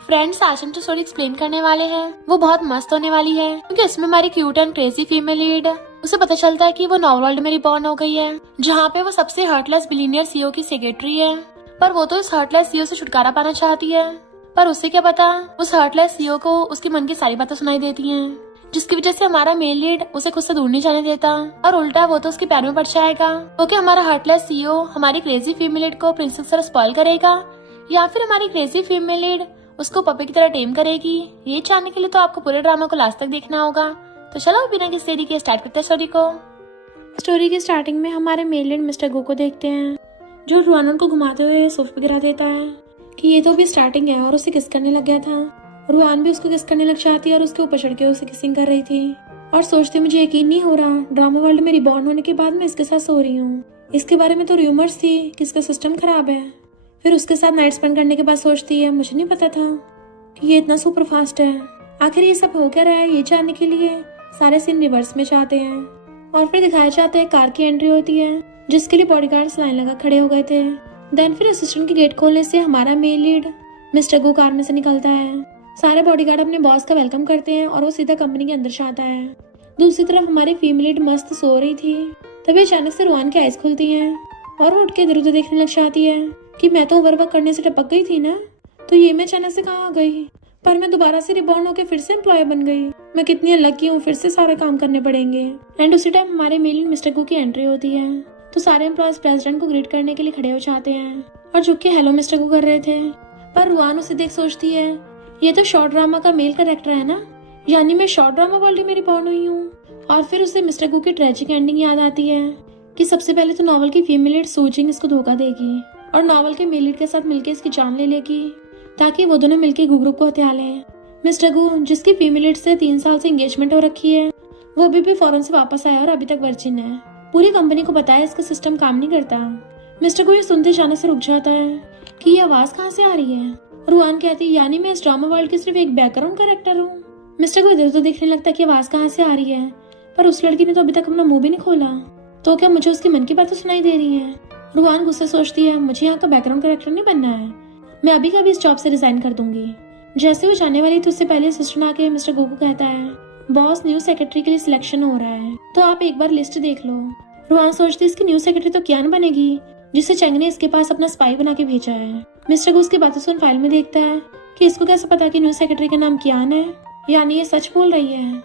Friends, आज हम जो स्टोरी एक्सप्लेन करने वाले हैं वो बहुत मस्त होने वाली है, क्योंकि इसमें हमारी cute and crazy female lead उसे पता चलता है कि वो नॉव वर्ल्ड में रिबॉर्न हो गई है, जहाँ पे वो सबसे हर्टलेस बिलियनियर सीईओ की सेक्रेटरी है। पर वो तो इस हर्टलेस सीईओ से छुटकारा पाना चाहती है, पर उसे क्या पता उस हर्टलेस सीईओ को उसके मन की सारी बातें सुनाई देती हैं, जिसकी वजह से हमारा मेल लीड उसे खुद से दूर नहीं जाने देता और उल्टा वो तो उसके पैर में पड़ जाएगा। क्योंकि हमारा हर्टलेस सीईओ हमारी क्रेजी फीमेल लीड को प्रिंसेस तरह स्पॉइल करेगा या फिर हमारी क्रेजी फीमेल लीड उसको पपी की तरह टेम करेगी। ये जानने के लिए तो आपको पूरे ड्रामा को लास्ट तक देखना होगा। तो चलो बिना किसी देरी के स्टार्ट करते हैं स्टोरी को। स्टोरी की स्टार्टिंग में हमारे मेल लीड मिस्टर गो को देखते हैं, जो रुआन को घुमाते हुए सोफे पे गिरा देता है कि ये तो भी स्टार्टिंग है, और उसे किस करने लग गया था। रुआन भी उसको किस करने लग जाती है और उसके ऊपर चढ़ के उसे किसिंग कर रही थी और सोचते मुझे यकीन नहीं हो रहा, ड्रामा वर्ल्ड में रिबॉर्न होने के बाद मैं इसके साथ सो रही हूँ। इसके बारे में तो रूमर्स थी कि इसका सिस्टम खराब है। फिर उसके साथ नाइट स्पेंड करने के बाद सोचती है मुझे नहीं पता था कि ये इतना सुपर फास्ट है। आखिर ये सब हो क्या रहा है, ये जानने के लिए सारे सीन रिवर्स में जाते हैं और फिर दिखाया जाता है कार की एंट्री होती है, जिसके लिए बॉडीगार्ड्स लाइन लगा खड़े हो गए थे। देन फिर असिस्टेंट के गेट खोलने से हमारा मेल लीड मिस्टर गो कार में से निकलता है। सारे बॉडीगार्ड अपने बॉस का वेलकम करते हैं और वो सीधा कंपनी के अंदर जाता है। दूसरी तरफ हमारी फीमेल लीड मस्त सो रही थी, तभी अचानक से रुआन की आइज खुलती हैं और वो उठ के इधर उधर देखने लग जाती है कि मैं तो ओवरवर्क करने से टपक गई थी ना, तो ये मैं अचानक से कहाँ आ गई। पर मैं दोबारा से रिबॉर्न होकर फिर से एम्प्लॉय बन गई। मैं कितनी अनलकी हूँ, फिर से सारे काम करने पड़ेंगे। एंड उसी टाइम हमारे मेल लीड मिस्टर गो की एंट्री होती है, तो सारे एम्प्लॉयज प्रेसिडेंट को ग्रीट करने के लिए खड़े हो जाते हैं और झुक के हेलो मिस्टर गो कर रहे थे। पर रुआन उसे देख सोचती है ये तो शॉर्ट ड्रामा का मेल कैरेक्टर है ना, यानी मैं शॉर्ट ड्रामा वर्ल्ड में रिबॉर्न हुई हूँ। और फिर उसे मिस्टर गो की ट्रेजिक एंडिंग याद आती है कि सबसे पहले तो नॉवल की फीमेल लीड सूजिंग इसको धोखा देगी और नॉवल के मेल लीड के साथ मिलकर इसकी जान ले लेगी, ताकि वो दोनों मिलकर ग्रुप को हत्या लें। मिस्टर गो, जिसकी फीमेल लीड से 3 साल से एंगेजमेंट हो रखी है, वो अभी भी फॉरेन से वापस आया और अभी तक वर्जिन है। पूरी कंपनी को पता है इसका सिस्टम काम नहीं करता। मिस्टर गो ये सुनते जाने से रुक जाता है कि ये आवाज कहाँ से आ रही है। रुआन कहती है यानी मैं इस ड्रामा वर्ल्ड की सिर्फ एक बैकग्राउंड कैरेक्टर हूँ। मिस्टर गो इधर तो देखने लगता है कि आवाज कहाँ से आ रही है, पर उस लड़की ने तो अभी तक अपना मुंह भी नहीं खोला, तो क्या मुझे उसके मन की बातें सुनाई दे रही है। रुआन गुस्से सोचती है मुझे यहाँ का बैकग्राउंड कैरेक्टर नहीं बनना है, मैं अभी का भी इस जॉब से रिजाइन कर दूंगी। जैसे वो जाने वाली थी उससे पहले असिस्टेंट आके मिस्टर गो को कहता है बॉस, न्यू सेक्रेटरी के लिए सिलेक्शन हो रहा है, तो आप एक बार लिस्ट देख लो। रुआन सोचती है इसकी न्यू सेक्रेटरी तो कियान बनेगी, जिसे चंग ने इसके पास अपना स्पाई बना के भेजा है। मिस्टर गो उसकी बातें सुन फाइल में देखता है कि इसको कैसे पता कि न्यू सेक्रेटरी का नाम कियान है, यानी ये सच बोल रही है,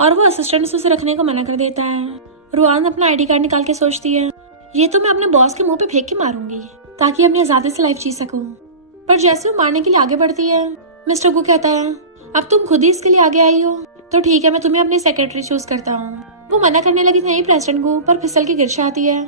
और वो असिस्टेंट से उसे रखने को मना कर देता है। रुआन अपना आईडी कार्ड निकाल के सोचती है ये तो मैं अपने बॉस के मुंह पे फेंक के मारूंगी, ताकि अपनी आजादी से लाइफ जी सकूं। पर जैसे वो मारने के लिए आगे बढ़ती है, मिस्टर गो कहता है अब तुम खुद ही इसके लिए आगे आई हो, तो ठीक है मैं तुम्हें अपनी सेक्रेटरी चूज करता हूँ। वो मना करने लगी नहीं प्रेसिडेंट को, पर फिसल के गिर जाती है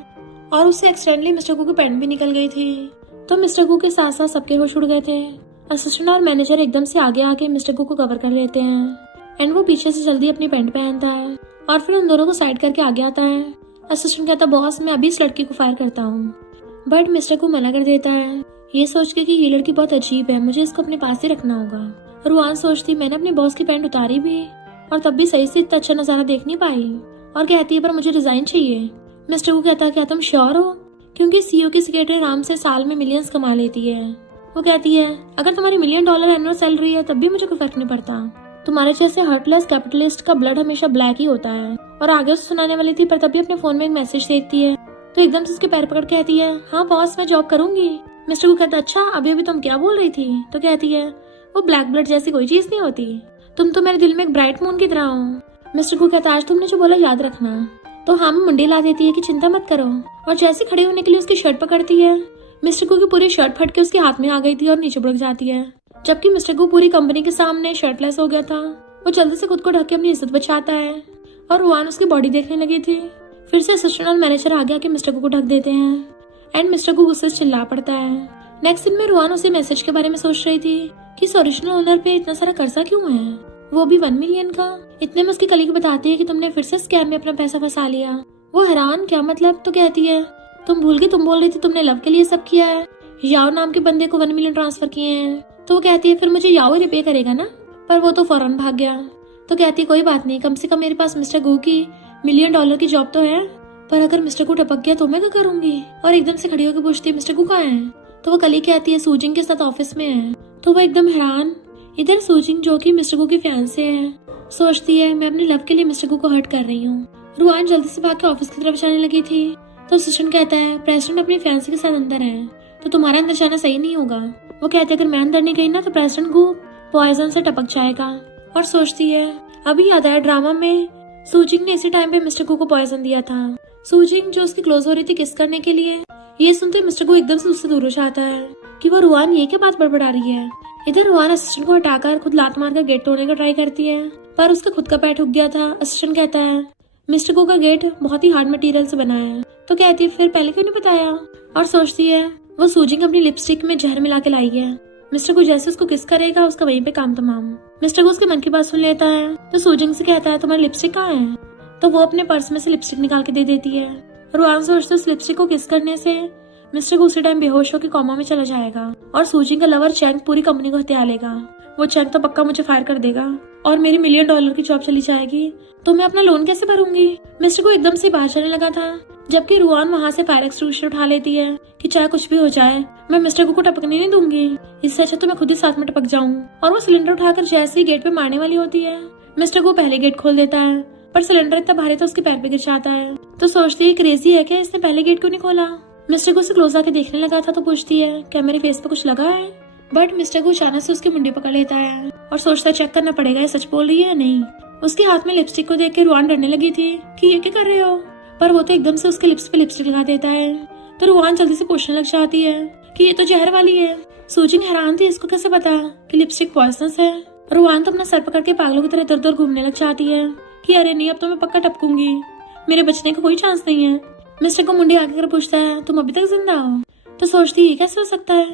और उससे एक्सीडेंटली मिस्टर गो की पैंट भी निकल गई थी। तो मिस्टर गो के साथ साथ सबके होश उड़ गए थे। असिस्टेंट और मैनेजर एकदम से आगे आके मिस्टर गो को कवर कर लेते हैं एंड वो पीछे से जल्दी अपनी पैंट पहनता है और फिर उन दोनों को साइड करके आगे आता है। असिस्टेंट कहता बॉस मैं अभी इस लड़की को फायर करता हूँ, बट मिस्टर को मना कर देता है, ये सोच के कि ये लड़की बहुत अजीब है, मुझे इसको अपने पास ही रखना होगा। रुआन सोचती मैंने अपने बॉस की पैंट उतारी भी और तब भी सही से इतना अच्छा नजारा देख नहीं पाई, और कहती है पर मुझे डिजाइन चाहिए। मिस्टर को कहता क्या तुम श्योर हो, क्योंकि सीईओ की सेक्रेटरी आराम से साल में मिलियंस कमा लेती है। वो कहती है अगर तुम्हारी $1 मिलियन एनुअल सैलरी है तब भी मुझे कोई फर्क नहीं पड़ता, तुम्हारे जैसे हर्टलेस कैपिटलिस्ट का ब्लड हमेशा ब्लैक ही होता है। और आगे उसे सुनाने वाली थी, पर तभी अपने फोन में एक मैसेज देखती है, तो एकदम से उसके पैर पकड़ कहती है हाँ बॉस मैं जॉब करूंगी। मिस्टर को कहता अच्छा अभी अभी तुम क्या बोल रही थी, तो कहती है वो ब्लैक ब्लड जैसी कोई चीज नहीं होती, तुम तो मेरे दिल में एक ब्राइट मून की तरह हो। मिस्टर को कहता आज तुमने जो बोला याद रखना। तो हाँ मुंडी ला देती है कि चिंता मत करो, और जैसे खड़े होने के लिए उसकी शर्ट पकड़ती है, मिस्टर को की पूरी शर्ट फट के उसके हाथ में आ गई थी और नीचे बुड़क जाती है। जबकि मिस्टर को पूरी कंपनी के सामने शर्टलेस हो गया था, वो जल्दी से खुद को ढक के अपनी इज्जत बचाता है और रुआन उसकी बॉडी देखने लगी थी। फिर से असिस्टेंट और मैनेजर आगे आके मिस्टर को ढक देते हैं एंड मिस्टर को गुस्से से चिल्ला पड़ता है। नेक्स्ट सीन में रुआन उसी मैसेज के बारे में सोच रही थी कि इस ओरिजिनल ओनर पे इतना सारा कर्जा क्यों है, वो भी 1 मिलियन का। इतने में उसकी कलीग बताती है कि तुमने फिर से स्कैम में अपना पैसा फंसा लिया। वो हैरान क्या मतलब, तो कहती है तुम भूल गई, तुम बोल रही थी तुमने लव के लिए सब किया है, याओ नाम के बंदे को 1 मिलियन ट्रांसफर किए हैं। तो वो कहती है फिर मुझे याओ रिपे करेगा ना, पर वो तो फौरन भाग गया। तो कहती है कोई बात नहीं, कम से कम मेरे पास मिस्टर गो की $1 मिलियन की जॉब तो है, पर अगर मिस्टर को टपक गया तो मैं क्या करूंगी। और एकदम से खड़ी होकर पूछती है मिस्टर गो कहाँ है, तो वो कली कहती है सूजिंग के साथ ऑफिस में है। तो वो एकदम हैरान इधर सूजिंग जो कि मिस्टर गु की फियांसे है सोचती है मैं अपने लव के लिए मिस्टर गु को हर्ट कर रही हूँ। रुआन जल्दी से भाग के ऑफिस की तरफ जाने लगी थी तो असिस्टेंट कहता है प्रेसिडेंट अपनी फियांसे के साथ अंदर है तो तुम्हारा अंदर जाना सही नहीं होगा। वो कहते अगर मैं अंदर नहीं गई ना तो प्रेसिडेंट गु पॉइजन से टपक जाएगा। और सोचती है अभी याद आया ड्रामा में सूजिंग ने इसी टाइम पे मिस्टर गु को पॉइजन दिया था। सूजिंग जो उसकी क्लोज हो रही थी किस करने के लिए, ये सुनते मिस्टर गु एकदम से उससे दूर हो जाता है कि वो रुआन ये क्या बात बड़बड़ा रही है। इधर रुआन असिस्टेंट को हटाकर खुद लात मारकर गेट तोड़ने का ट्राई करती है पर उसका खुद का पैर ठुक गया था। असिस्टेंट कहता है मिस्टर गु का गेट बहुत ही हार्ड मटेरियल से बना है तो कहती है फिर पहले क्यों नहीं बताया। और सोचती है वो सूजिंग अपनी लिपस्टिक में जहर मिला के लाई है। मिस्टर गु जैसे उसको किस करेगा उसका वहीं पे काम तमाम। मिस्टर गु उसके मन की बात सुन लेता है तो सूजिंग से कहता है तुम्हारी लिपस्टिक कहाँ है। तो वो अपने पर्स में से लिपस्टिक निकाल के दे देती है। रुआन सोचते उस लिपस्टिक को किस करने से मिस्टर गु उसी टाइम बेहोश होकर कोमा में चला जाएगा और सूजिंग का लवर चैंग पूरी कंपनी को हत्या लेगा। वो चैंग तो पक्का मुझे फायर कर देगा और मेरी $1 मिलियन की जॉब चली जाएगी तो मैं अपना लोन कैसे भरूंगी। मिस्टर गु एकदम से बाहर चलने लगा था जबकि रुआन वहाँ से फायर एक्सटिंग्विशर उठा लेती है कि चाहे कुछ भी हो जाए मैं मिस्टर गु को टपकने नहीं दूंगी, इससे अच्छा तो मैं खुद ही साथ में टपक जाऊं। और वो सिलेंडर उठाकर जैसे ही गेट पे मारने वाली होती है मिस्टर गु पहले गेट खोल देता है पर सिलेंडर इतना भारी तो उसके पैर पे गिर जाता है। तो सोचती है क्रेजी है क्या इसने पहले गेट क्यों नहीं खोला। मिस्टर गु से क्लोज आके देखने लगा था तो पूछती है क्या मेरे फेस पे कुछ लगा है। बट मिस्टर गु अचानक से उसकी मुंडी पकड़ लेता है और सोचता है चेक करना पड़ेगा ये सच बोल रही है या नहीं। उसके हाथ में लिपस्टिक को देख के रुआन डरने लगी थी कि ये क्या कर रहे हो पर वो तो एकदम से उसके लिप्स पे लिपस्टिक लगा देता है। तो रुआन जल्दी से पूछने लग जाती है कि ये तो जहर वाली है। सूजिंग हैरान थी इसको कैसे पता कि लिपस्टिक पॉइजनस है। रुआन तो अपना सर पकड़ के पागलों की तरह इधर उधर घूमने लग जाती है कि अरे नहीं अब तो मैं पक्का टपकूंगी, मेरे बचने का कोई चांस नहीं है। मिस्टर को मुंडी आगे कर पूछता है तुम अभी तक जिंदा हो। तो सोचती है ये कैसे हो सकता है,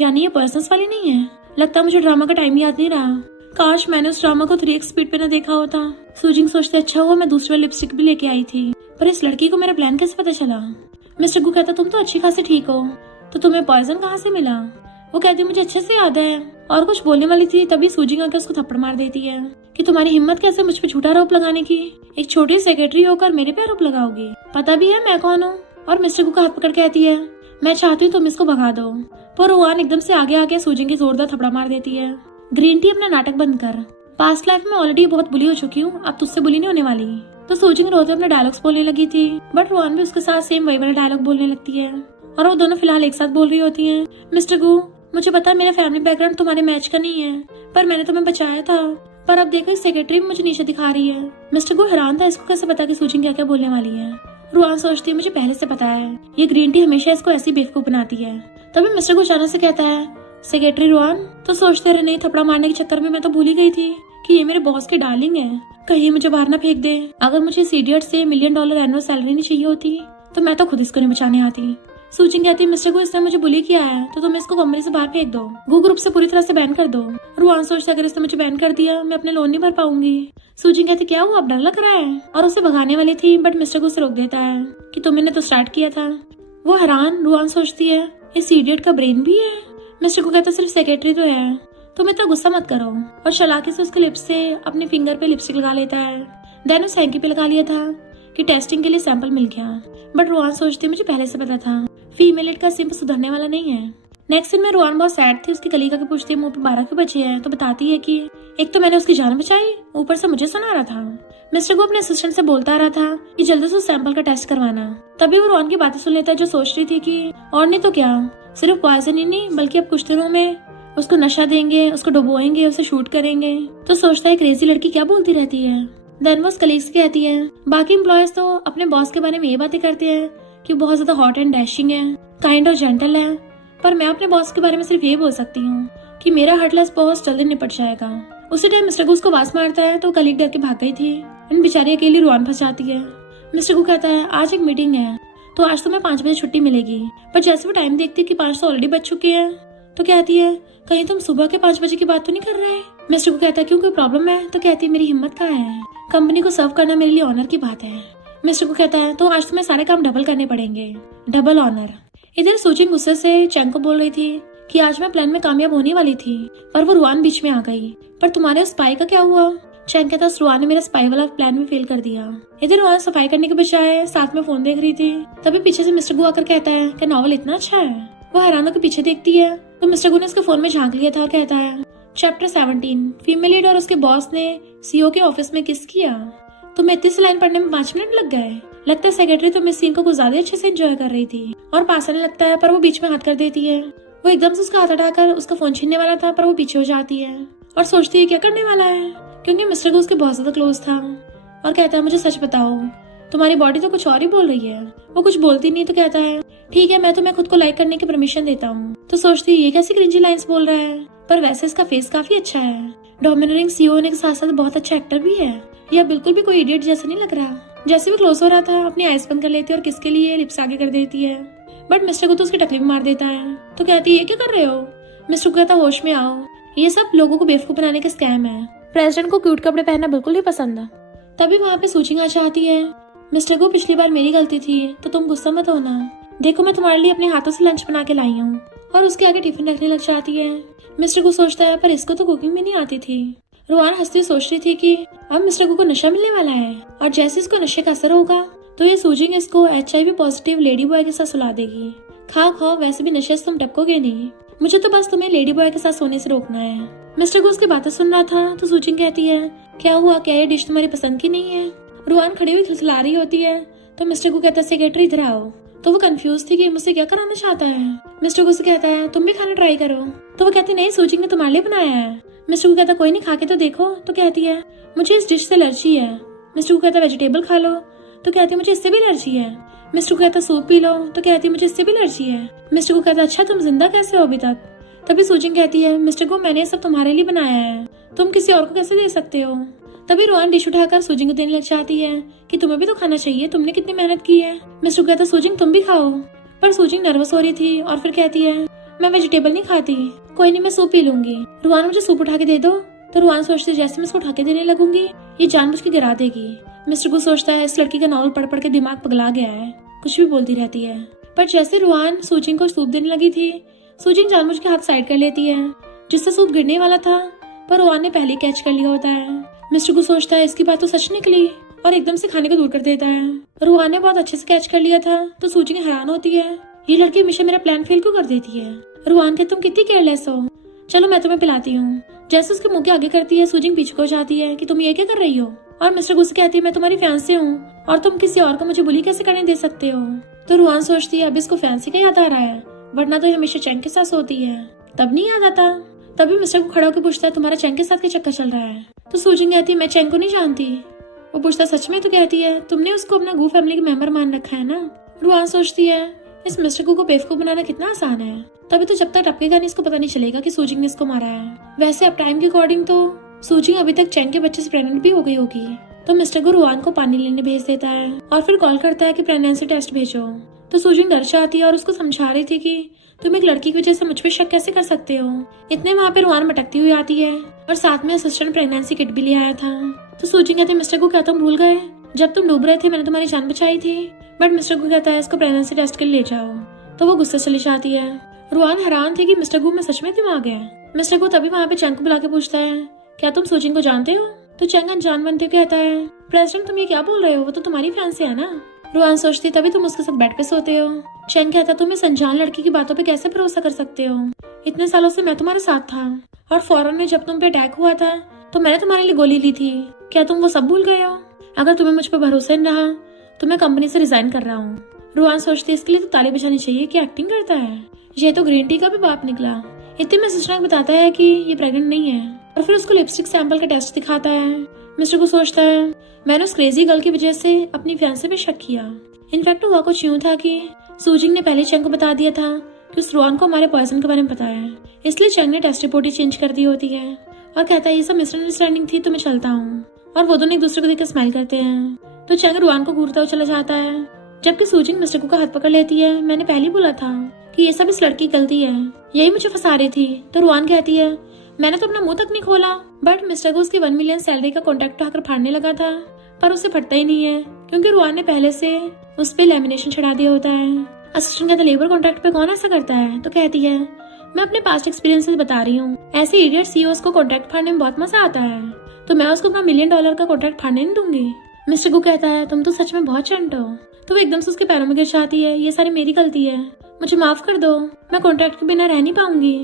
यानी ये पॉइजनस वाली नहीं है। लगता मुझे ड्रामा का टाइम याद नहीं रहा, काश मैंने उस ड्रामा को 3x स्पीड पे न देखा होता। सूजिंग सोचते अच्छा हुआ मैं दूसरी लिपस्टिक भी लेके आई थी पर इस लड़की को मेरा प्लान कैसे पता चला। मिस्टर गु कहता तुम तो अच्छी खासी ठीक हो तो तुम्हें पॉइजन कहाँ से मिला। वो कहती मुझे अच्छे से याद है और कुछ बोलने वाली थी तभी सूजिंग आकर उसको थप्पड़ मार देती है कि तुम्हारी हिम्मत कैसे मुझ पे झूठा आरोप लगाने की, एक छोटी सेक्रेटरी होकर मेरे पे आरोप लगाओगी, पता भी है मैं कौन हूँ। और मिस्टर गु का हाथ पकड़ कहती है मैं चाहती हूँ तुम इसको भगा दो पर रुआन एकदम से आगे आके सूजिंग की जोरदार थप्पड़ मार देती है। ग्रीन टी अपना नाटक बंद कर, पास्ट लाइफ में ऑलरेडी बहुत बुली हो चुकी हूँ अब तुझसे बुली नहीं होने वाली। तो सूजिंग रोते अपने डायलॉग्स बोलने लगी थी बट रुआन भी उसके साथ सेम वही वाला डायलॉग बोलने लगती है और वो दोनों फिलहाल एक साथ बोल रही होती हैं। मिस्टर गु मुझे पता है मेरा फैमिली बैकग्राउंड तुम्हारे मैच का नहीं है पर मैंने तुम्हें बचाया था पर अब देखो सेक्रेटरी भी मुझे नीचे दिखा रही है। मिस्टर गु हैरान था इसको कैसे पता कि सूजिंग क्या क्या बोलने वाली है। रुआन सोचती है मुझे पहले से पता है ये ग्रीन टी हमेशा इसको ऐसी बेवकूफ बनाती है। तभी मिस्टर गु अचानक से कहता है सेक्रेटरी रुआन। तो सोचते रहे नहीं थपड़ा मारने के चक्कर में मैं तो भूल ही गई थी कि ये मेरे बॉस की डार्लिंग है, कहीं मुझे बाहर ना फेंक दे। अगर मुझे इस इडियट से $1 मिलियन एनुअल सैलरी नहीं चाहिए होती तो मैं तो खुद इसको नहीं बचाने आती। सूजिंग कहती है मिस्टर गु इसने मुझे बुली किया है तो तुम इसको कंपनी से बाहर फेंक दो, गु ग्रुप से पूरी तरह से बैन कर दो। रुआन सोचता अगर इसने मुझे बैन कर दिया मैं अपने लोन नहीं भर पाऊंगी। सूजिंग कहती क्या हुआ अब डर लग रहा है और उसे भगाने वाली थी बट मिस्टर गु उसे रोक देता है कि तुमने तो स्टार्ट किया था। वो हैरान। रुआन सोचती है इस इडियट का ब्रेन भी है। मिस्टर गु कहता सिर्फ सेक्रेटरी तो है, तुम इतना गुस्सा मत करो और चालाकी से उसके लिप्स से अपने फिंगर पे लिपस्टिक लगा लेता है। देन उस हैंकी पे लगा लिया था कि टेस्टिंग के लिए सैंपल मिल गया बट रुआन सोचती मुझे पहले से पता था फीमेल इट का सिंप सुधरने वाला नहीं है। नेक्स्ट दिन में रुआन बहुत सैड थी। उसकी कलीग आके पूछती है मुंह पे 12 क्यों बचे हैं तो बताती है कि एक तो मैंने उसकी जान बचाई ऊपर से मुझे सुना रहा था। मिस्टर गु अपने असिस्टेंट से बोलता रहा था कि जल्दी से उस सैंपल का टेस्ट करवाना। तभी वो रुआन की बातें सुन लेता है जो सोच रही थी कि और नहीं तो क्या सिर्फ पॉइजन ही नहीं बल्कि अब कुछ दिनों में उसको नशा देंगे, उसको डुबोएंगे, उसे शूट करेंगे। तो सोचता है क्रेजी लड़की क्या बोलती रहती है। देन वो उस कलीग से कहती है बाकी एम्प्लॉयज तो अपने बॉस के बारे में ये बातें करते हैं कि बहुत ज्यादा हॉट एंड डैशिंग है, काइंड और जेंटल है, पर मैं अपने बॉस के बारे में सिर्फ ये बोल सकती हूँ कि मेरा हार्टलेस बॉस जल्दी निपट जाएगा। उसी टाइम मिस्टर गु उसको आवाज मारता है तो कलीग डर के भाग गई थी। इन बेचारी अकेली रुआन फंस जाती है। मिस्टर गु कहता है आज एक मीटिंग है तो आज तो मैं 5 बजे छुट्टी मिलेगी, पर जैसे वो टाइम देखती है कि 5 तो ऑलरेडी बज चुके हैं तो कहती है कहीं तुम सुबह के 5 बजे की बात तो नहीं कर रहे। मिस्टर गु कहता है क्यों कोई प्रॉब्लम है तो कहती है मेरी हिम्मत कहाँ है, कंपनी को सर्व करना मेरे लिए ऑनर की बात है। मिस्टर गु कहता है तो आज तुम्हें सारे काम डबल करने पड़ेंगे, डबल ऑनर। इधर सूजिंग गुस्से से चैंग को बोल रही थी कि आज मैं प्लान में कामयाब होने वाली थी पर वो रुआन बीच में आ गई। पर तुम्हारे स्पाई का क्या हुआ। चैंग कहता रुआन ने मेरा स्पाई वाला प्लान भी फेल कर दिया। इधर रुआन सफाई करने के बजाय साथ में फोन देख रही थी। तभी पीछे से मिस्टर गु आकर कहता है कि नॉवल इतना अच्छा है। वो हैरान होकर पीछे देखती है तो मिस्टर गु ने उसके फोन में झांक लिया था और कहता है चैप्टर 17 फीमेल लीड और उसके बॉस ने सीईओ के ऑफिस में किस किया। तुम्हें इतनी सी लाइन पढ़ने में 5 मिनट लग गए। लगता है सेक्रेटरी तुम इस सीन को कुछ ज्यादा अच्छे से एंजॉय कर रही थी। और पास आने लगता है पर वो बीच में हाथ कर देती है। वो एकदम से उसका हाथ हटाकर उसका फोन छीनने वाला था पर वो पीछे हो जाती है और सोचती है क्या करने वाला है, क्योंकि मिस्टर को उसके बहुत ज्यादा क्लोज था। और कहता है मुझे सच बताओ, तुम्हारी बॉडी तो कुछ और ही बोल रही है। वो कुछ बोलती नहीं तो कहता है ठीक है मैं तुम्हें खुद को लाइक करने की परमिशन देता हूँ। तो सोचती है ये कैसी क्रिंजी लाइंस बोल रहा है, पर वैसे इसका फेस काफी अच्छा है। डोमिनेटिंग सीईओ होने के साथ साथ बहुत अच्छा एक्टर भी है। यह बिल्कुल भी कोई इडियट जैसा नहीं लग रहा। जैसे भी क्लोज हो रहा था अपनी आइज बंद कर लेती है और किसके लिए लिप्स आगे कर देती है, बट मिस्टर को तो उसकी टकली में मार देता है। तो कहती है ये क्या कर रहे हो। मिस्टर को कहता होश में आओ, ये सब लोगों को बेवकूफ बनाने का स्कैम है। प्रेसिडेंट को क्यूट कपड़े पहनना बिल्कुल नहीं पसंद है। तभी वहाँ पे सूचिंग आ चाहती है। मिस्टर को पिछली बार मेरी गलती थी तो तुम गुस्सा मत होना। देखो मैं तुम्हारे लिए अपने हाथों से लंच बना के लाई हूँ। और उसके आगे टिफिन रखने लग जाती है। मिस्टर को सोचता है पर इसको तो कुकिंग भी नहीं आती थी। रुआन हंसती सोच रही थी कि अब मिस्टर को नशा मिलने वाला है और जैसे इसको नशे का असर होगा तो ये सूचिंग इसको HIV पॉजिटिव लेडी बॉय के साथ सुला देगी। खाओ खाओ, वैसे भी नशे से तुम टपकोगे नहीं। मुझे तो बस तुम्हें लेडी बॉय के साथ सोने से रोकना है। मिस्टर को उसकी बातें सुन रहा था तो सूचिंग कहती है क्या हुआ, क्या ये डिश तुम्हारी पसंद की नहीं है। रुआन खड़ी हुई खिलखिला रही होती है तो मिस्टर को कहता है सेक्रेटरी इधर आओ। तो वो कंफ्यूज थी कि मुझसे क्या कराना चाहता है। मिस्टर को कहता है तुम भी खाना ट्राई करो। तो वो कहती नहीं सूचिंग ने तुम्हारे लिए बनाया है। मिस्टर को कहता कोई नहीं खा के तो देखो। तो कहती है मुझे इस डिश से एलर्जी है। मिस्टर को कहता वेजिटेबल खा लो। तो कहती है मुझे इससे भी एलर्जी है। मिस्टर को कहता सूप पी लो। तो कहती है मुझे इससे भी एलर्जी है। मिस्टर को कहता अच्छा तुम जिंदा कैसे हो अभी तक। तभी सूचिंग कहती है मिस्टर को मैंने सब तुम्हारे लिए बनाया है, तुम किसी और को कैसे दे सकते हो। तभी रोहन डिश उठाकर सूजिंग को देने लग जाती है कि तुम्हें भी तो खाना चाहिए, तुमने कितनी मेहनत की है। मिस्टर कहता सूजिंग तुम भी खाओ। पर सूजिंग नर्वस हो रही थी और फिर कहती है मैं वेजिटेबल नहीं खाती, कोई नहीं मैं सूप पी लूंगी। रुआन मुझे सूप उठा के दे दो। तो रुआन सोचती जैसे मैं इसको उठा के देने लगूंगी ये जानबूझ के गिरा देगी। मिस्टर को सोचता है इस लड़की का नॉवल पढ़ पढ़ के दिमाग पगला गया है, कुछ भी बोलती रहती है। पर जैसे रुआन सूजिंग को सूप देने लगी थी सूजिंग जानबूझ के हाथ साइड कर लेती है जिससे सूप गिरने वाला था, पर रुआन ने पहले कैच कर लिया होता है। मिस्टर को सोचता है इसकी बात तो सच निकली और एकदम से खाने को दूर कर देता है। रुआन ने बहुत अच्छे से कैच कर लिया था तो सूजिंग हैरान होती है ये लड़की हमेशा मेरा प्लान फेल क्यों कर देती है। रुआन के तुम कितनी केयरलेस हो, चलो मैं तुम्हें पिलाती हूँ। जैसे उसके मुंह के आगे करती है सूजिंग पीछे को जाती है कि तुम ये क्या कर रही हो। और मिस्टर गुस्से कहती है मैं तुम्हारी फैंसी हूँ और तुम किसी और को मुझे बुली कैसे करने दे सकते हो। तो रुआन सोचती है अब इसको फैंसी का याद आ रहा है, वरना तो ये हमेशा चैंग के साथ सोती है, तब नहीं याद आता। तभी मिस्टर को खड़ा होकर पूछता है तुम्हारा चैंग के साथ क्या चक्कर चल रहा है। तो सूजिंग कहती है मैं चैंग को नहीं जानती। वो पूछता सच में। तो कहती है तुमने उसको अपना गू फैमिली के मेंबर मान रखा है ना। रुआन सोचती है इस मिस्टर को बेवकूफ बनाना कितना आसान है, तभी तो जब तक टपकेगा नहीं इसको पता नहीं चलेगा कि सूजिंग ने इसको मारा है। वैसे अब टाइम के अकॉर्डिंग तो सूजिंग अभी तक चैंग के बच्चे से प्रेग्नेंट भी हो गई होगी। तो मिस्टर को रुआन को पानी लेने भेज देता है और फिर कॉल करता है कि प्रेगनेंसी टेस्ट भेजो। तो सूजिंग डर जाती है और उसको समझा रही थी कि तुम एक लड़की की वजह से मुझ पे शक कैसे कर सकते हो। इतने वहाँ पे रुआन भटकती हुई आती है और साथ में असिस्टेंट प्रेगनेंसी किट भी ले आया था। तो सूजिंग कहती है मिस्टर को क्या तुम भूल गए, जब तुम डूब रहे थे मैंने तुम्हारी जान बचाई थी। बट मिस्टर को कहता है इसको प्रेगनेंसी टेस्ट के लिए ले जाओ। तो वो गुस्से चली जाती है। रुआन हैरान थी कि मिस्टर गू में सच में दिमाग है। मिस्टर को तभी वहाँ पे चैंग को बुला के पूछता है क्या तुम सूजिंग को जानते हो। तो चैंग अनजान बनते हुए कहता है प्रेसिडेंट तुम ये क्या बोल रहे हो, वो तो तुम्हारी फैंसी है ना। रुआन सोचती तभी तुम उसके साथ बेड पे सोते हो। चैंग कहता तुम इस अनजान लड़की की बातों पे कैसे भरोसा कर सकते हो, इतने सालों से मैं तुम्हारे साथ था और फौरन में जब तुम पे अटैक हुआ था तो मैंने तुम्हारे लिए गोली ली थी, क्या तुम वो सब भूल गए हो। अगर तुम्हें मुझ पर भरोसा नहीं रहा तो मैं कंपनी से रिजाइन कर रहा हूँ। रुआन सोचती इसके लिए तो ताली बजानी चाहिए कि एक्टिंग करता है, ये तो ग्रीन टी का भी बाप निकला। इतने में सिस्टर बताता है कि ये प्रेग्नेंट नहीं है और फिर उसको लिपस्टिक सैंपल का टेस्ट दिखाता है। मिस्टर को सोचता है मैंने उस क्रेजी गर्ल की वजह से अपनी फैंसी पे शक किया। इनफैक्ट हुआ कुछ यूं था कि सूजिंग ने पहले चैंग को बता दिया था कि उस रुआन को हमारे पॉइजन के बारे में पता है, इसलिए चैंग ने टेस्ट रिपोर्ट ही चेंज कर दी होती है और कहता है ये सब मिसअंडरस्टैंडिंग थी तो मैं चलता हूँ। और वो दोनों एक दूसरे को देखकर स्माइल करते हैं। तो चैंग रुआन को घूरता हुआ चला जाता है जबकि सूजिंग मिस्टर का हाथ पकड़ लेती है मैंने पहले बोला था कि ये सब इस लड़की की गलती है, यही मुझे फंसा रही थी। तो रुआन कहती है मैंने तो अपना मुंह तक नहीं खोला। बट मिस्टर को उसकी 1 मिलियन सैलरी का कॉन्ट्रैक्ट उठाकर फाड़ने लगा था पर उसे फटता ही नहीं है क्योंकि रुआन ने पहले से उस पे लैमिनेशन चढ़ा दिया होता है। असिस्टेंट कहता लेबर कॉन्ट्रैक्ट पे कौन ऐसा करता है। तो कहती है मैं अपने पास्ट एक्सपीरियंस से बता रही हूँ, ऐसे इडियट सीईओस को कॉन्ट्रैक्ट फाड़ने में बहुत मजा आता है, तो मैं उसको अपना $1 मिलियन का कॉन्ट्रैक्ट फाड़ने नहीं दूंगी। मिस्टर को कहता है तुम तो सच में बहुत चंट हो। तो वो एकदम से उसके पैरों में गिर जाती है ये सारी मेरी गलती है, मुझे माफ कर दो, मैं कॉन्ट्रैक्ट के बिना रह नहीं पाऊंगी।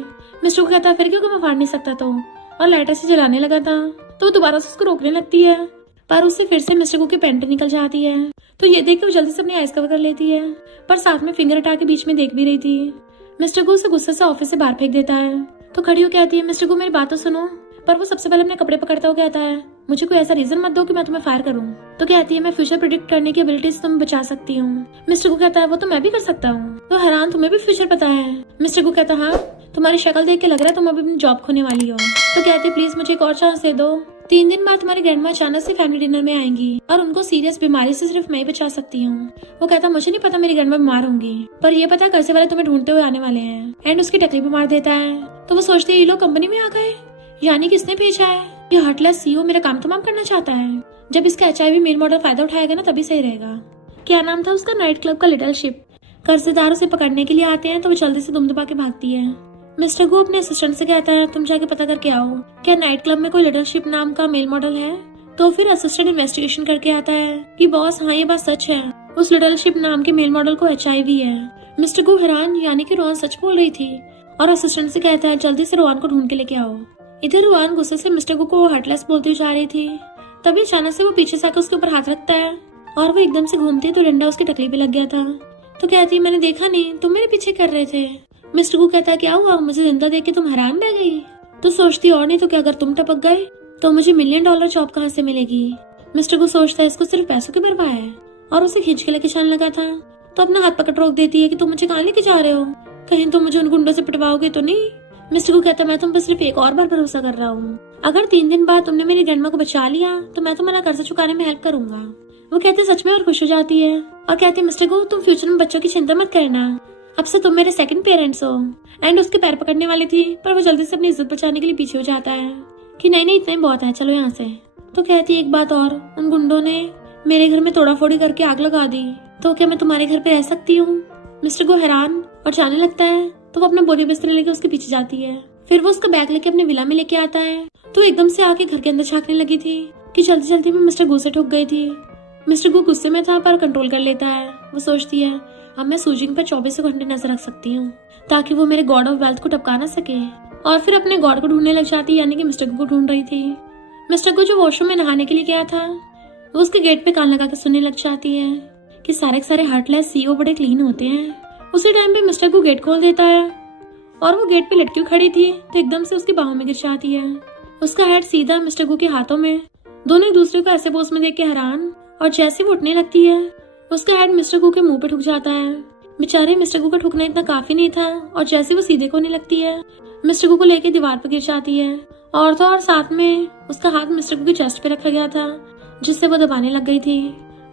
मिस्टर को कहता है फिर क्यों, मैं फाड़ नहीं सकता तो, और लाइटर से जलाने लगा था तो वो दोबारा से उसको रोकने लगती है, पर उससे फिर से मिस्टर को की पैंट निकल जाती है। तो ये देख के वो जल्दी से अपनी आइज कवर कर लेती है, पर साथ में फिंगर हटा के बीच में देख भी रही थी। मिस्टर को उसे गुस्से से ऑफिस से बाहर फेंक देता है। तो खड़ी हो कहती है, मिस्टर को मेरी बात तो सुनो। पर वो सबसे पहले अपने कपड़े पकड़ता हुआ कहता है, मुझे कोई ऐसा रीजन मत दो कि मैं तुम्हें फायर करूं। तो कहती है, मैं फ्यूचर प्रिडिक्ट करने की एबिलिटीज तुम्हें बचा सकती हूँ। मिस्टर को कहता है, वो तो मैं भी कर सकता हूँ। तो हैरान, तुम्हें भी फ्यूचर पता है? मिस्टर को कहता है, हाँ, तुम्हारी शक्ल देख के लग रहा है तुम अभी अपनी जॉब खोने वाली हो। तो कहती है, प्लीज मुझे एक और चांस दे दो। 3 दिन बाद तुम्हारी ग्रैंडमा अचानक से फैमिली डिनर में आएंगी और उनको सीरियस बीमारी से सिर्फ मैं ही बचा सकती हूँ। वो कहता, मुझे नहीं पता मेरी ग्रैंडमा बीमार होंगी, पर ये पता घर से वाले तुम्हें ढूंढते हुए आने वाले हैं। एंड उसकी टकली भी मार देता है। तो वो सोचती है, ये लोग कंपनी में आ गए, यानी किसने भेजा है? ये हार्टलेस सीईओ मेरा काम तमाम करना चाहता है। जब इसका HIV मेल मॉडल फायदा उठाएगा ना, तभी सही रहेगा। क्या नाम था उसका? नाइट क्लब का लिटिल शिप। कर्जदार उसे पकड़ने के लिए आते हैं तो वो जल्दी से दुम दबा के भागती है। मिस्टर गो अपने असिस्टेंट से कहता है, तुम जाके पता करके आओ क्या नाइट क्लब में कोई लिटिल शिप नाम का मेल मॉडल है। तो फिर असिस्टेंट इन्वेस्टिगेशन करके आता है कि बॉस, हाँ ये बात सच है, उस लिटिल शिप नाम के मेल मॉडल को HIV है। मिस्टर गो हैरान, यानी कि रोहन सच बोल रही थी, और असिस्टेंट से कहता है, जल्दी से रोहन को ढूंढ के लेके आओ। इधर रोहन गुस्से से मिस्टर गो को हार्टलेस बोलती हुई जा रही थी। तभी अचानक से वो पीछे से आकर उसके ऊपर हाथ रखता है और वो एकदम से घूमती है तो डंडा उसकी टकली पे लग गया था। तो कहती है, मैंने देखा नहीं, तुम मेरे पीछे कर रहे थे। मिस्टर गो कहता है, क्या हुआ, मुझे जिंदा देख के तुम हैरान रह गई? तो सोचती, और नहीं तो क्या, अगर तुम टपक गए तो मुझे $1 मिलियन जॉब कहाँ से मिलेगी। मिस्टर गो सोचता है, इसको सिर्फ पैसों की परवाह है, और उसे खींच के लेके चलने लगा था। तो अपना हाथ पकड़ रोक देती है कि तुम मुझे कहाँ लेके जा रहे हो, कहीं तुम मुझे उन गुंडों से पिटवाओगे तो नहीं। मिस्टर को कहता है, मैं तुम पर सिर्फ एक और बार भरोसा कर रहा हूँ, अगर 3 दिन बाद तुमने मेरी ग्रैंडमा को बचा लिया तो मैं तुम्हारा कर्जा चुकाने में हेल्प करूंगा। वो कहते सच में, और खुश हो जाती है और कहती है, मिस्टर को तुम फ्यूचर में बच्चों की चिंता मत करना, अब से तुम मेरे सेकंड पेरेंट्स हो। एंड उसके पैर पकड़ने वाली थी, पर वो जल्दी से अपनी इज्जत बचाने के लिए पीछे हो जाता है कि नहीं नहीं, इतना ही बहुत है, चलो यहाँ से। तो कहती है, एक बात और, उन गुंडों ने मेरे घर में तोड़ाफोड़ी करके आग लगा दी, तो क्या मैं तुम्हारे घर पे रह सकती हूँ? मिस्टर को हैरान और जाने लगता है। तो वो अपना बोरी बिस्तर लेके उसके पीछे जाती है। फिर वो उसका बैग लेके अपने विला में लेके आता है। तो एकदम से आके घर के अंदर झांकने लगी थी कि जल्दी जल्दी में मिस्टर गो से ठुक गई थी। मिस्टर गो गुस्से में था पर कंट्रोल कर लेता है। वो सोचती है, अब मैं सूजिंग पर 24 घंटे नजर रख सकती हूँ ताकि वो मेरे गॉड ऑफ वेल्थ को टपका ना सके। और फिर अपने गॉड को ढूंढने लग जाती है, यानी कि मिस्टर गो को ढूंढ रही थी। मिस्टर गो जो वॉशरूम में नहाने के लिए गया था, वो उसके गेट पे कान लगा के सुनने लग जाती है कि सारे के सारे हार्टलेस सीईओ बड़े क्लीन होते हैं। उसी टाइम पे मिस्टर गो गेट खोल देता है और वो गेट पे लटकी खड़ी थी तो एकदम से उसकी बाहों में गिर जाती है। उसका हेड सीधा मिस्टर गो के हाथों में। दोनों एक दूसरे को ऐसे पोज में देख के हैरान, और जैसे वो उठने लगती है उसका हेड मिस्टर गो के मुंह पे ठुक जाता है। बेचारे मिस्टर गो का ठुकना इतना काफी नहीं था, और जैसे वो सीधे को होने लगती है मिस्टर गो को लेके दीवार पर गिर जाती है। और तो और साथ में उसका हाथ मिस्टर गो की चेस्ट पे रखा गया था जिससे वो दबाने लग गई थी।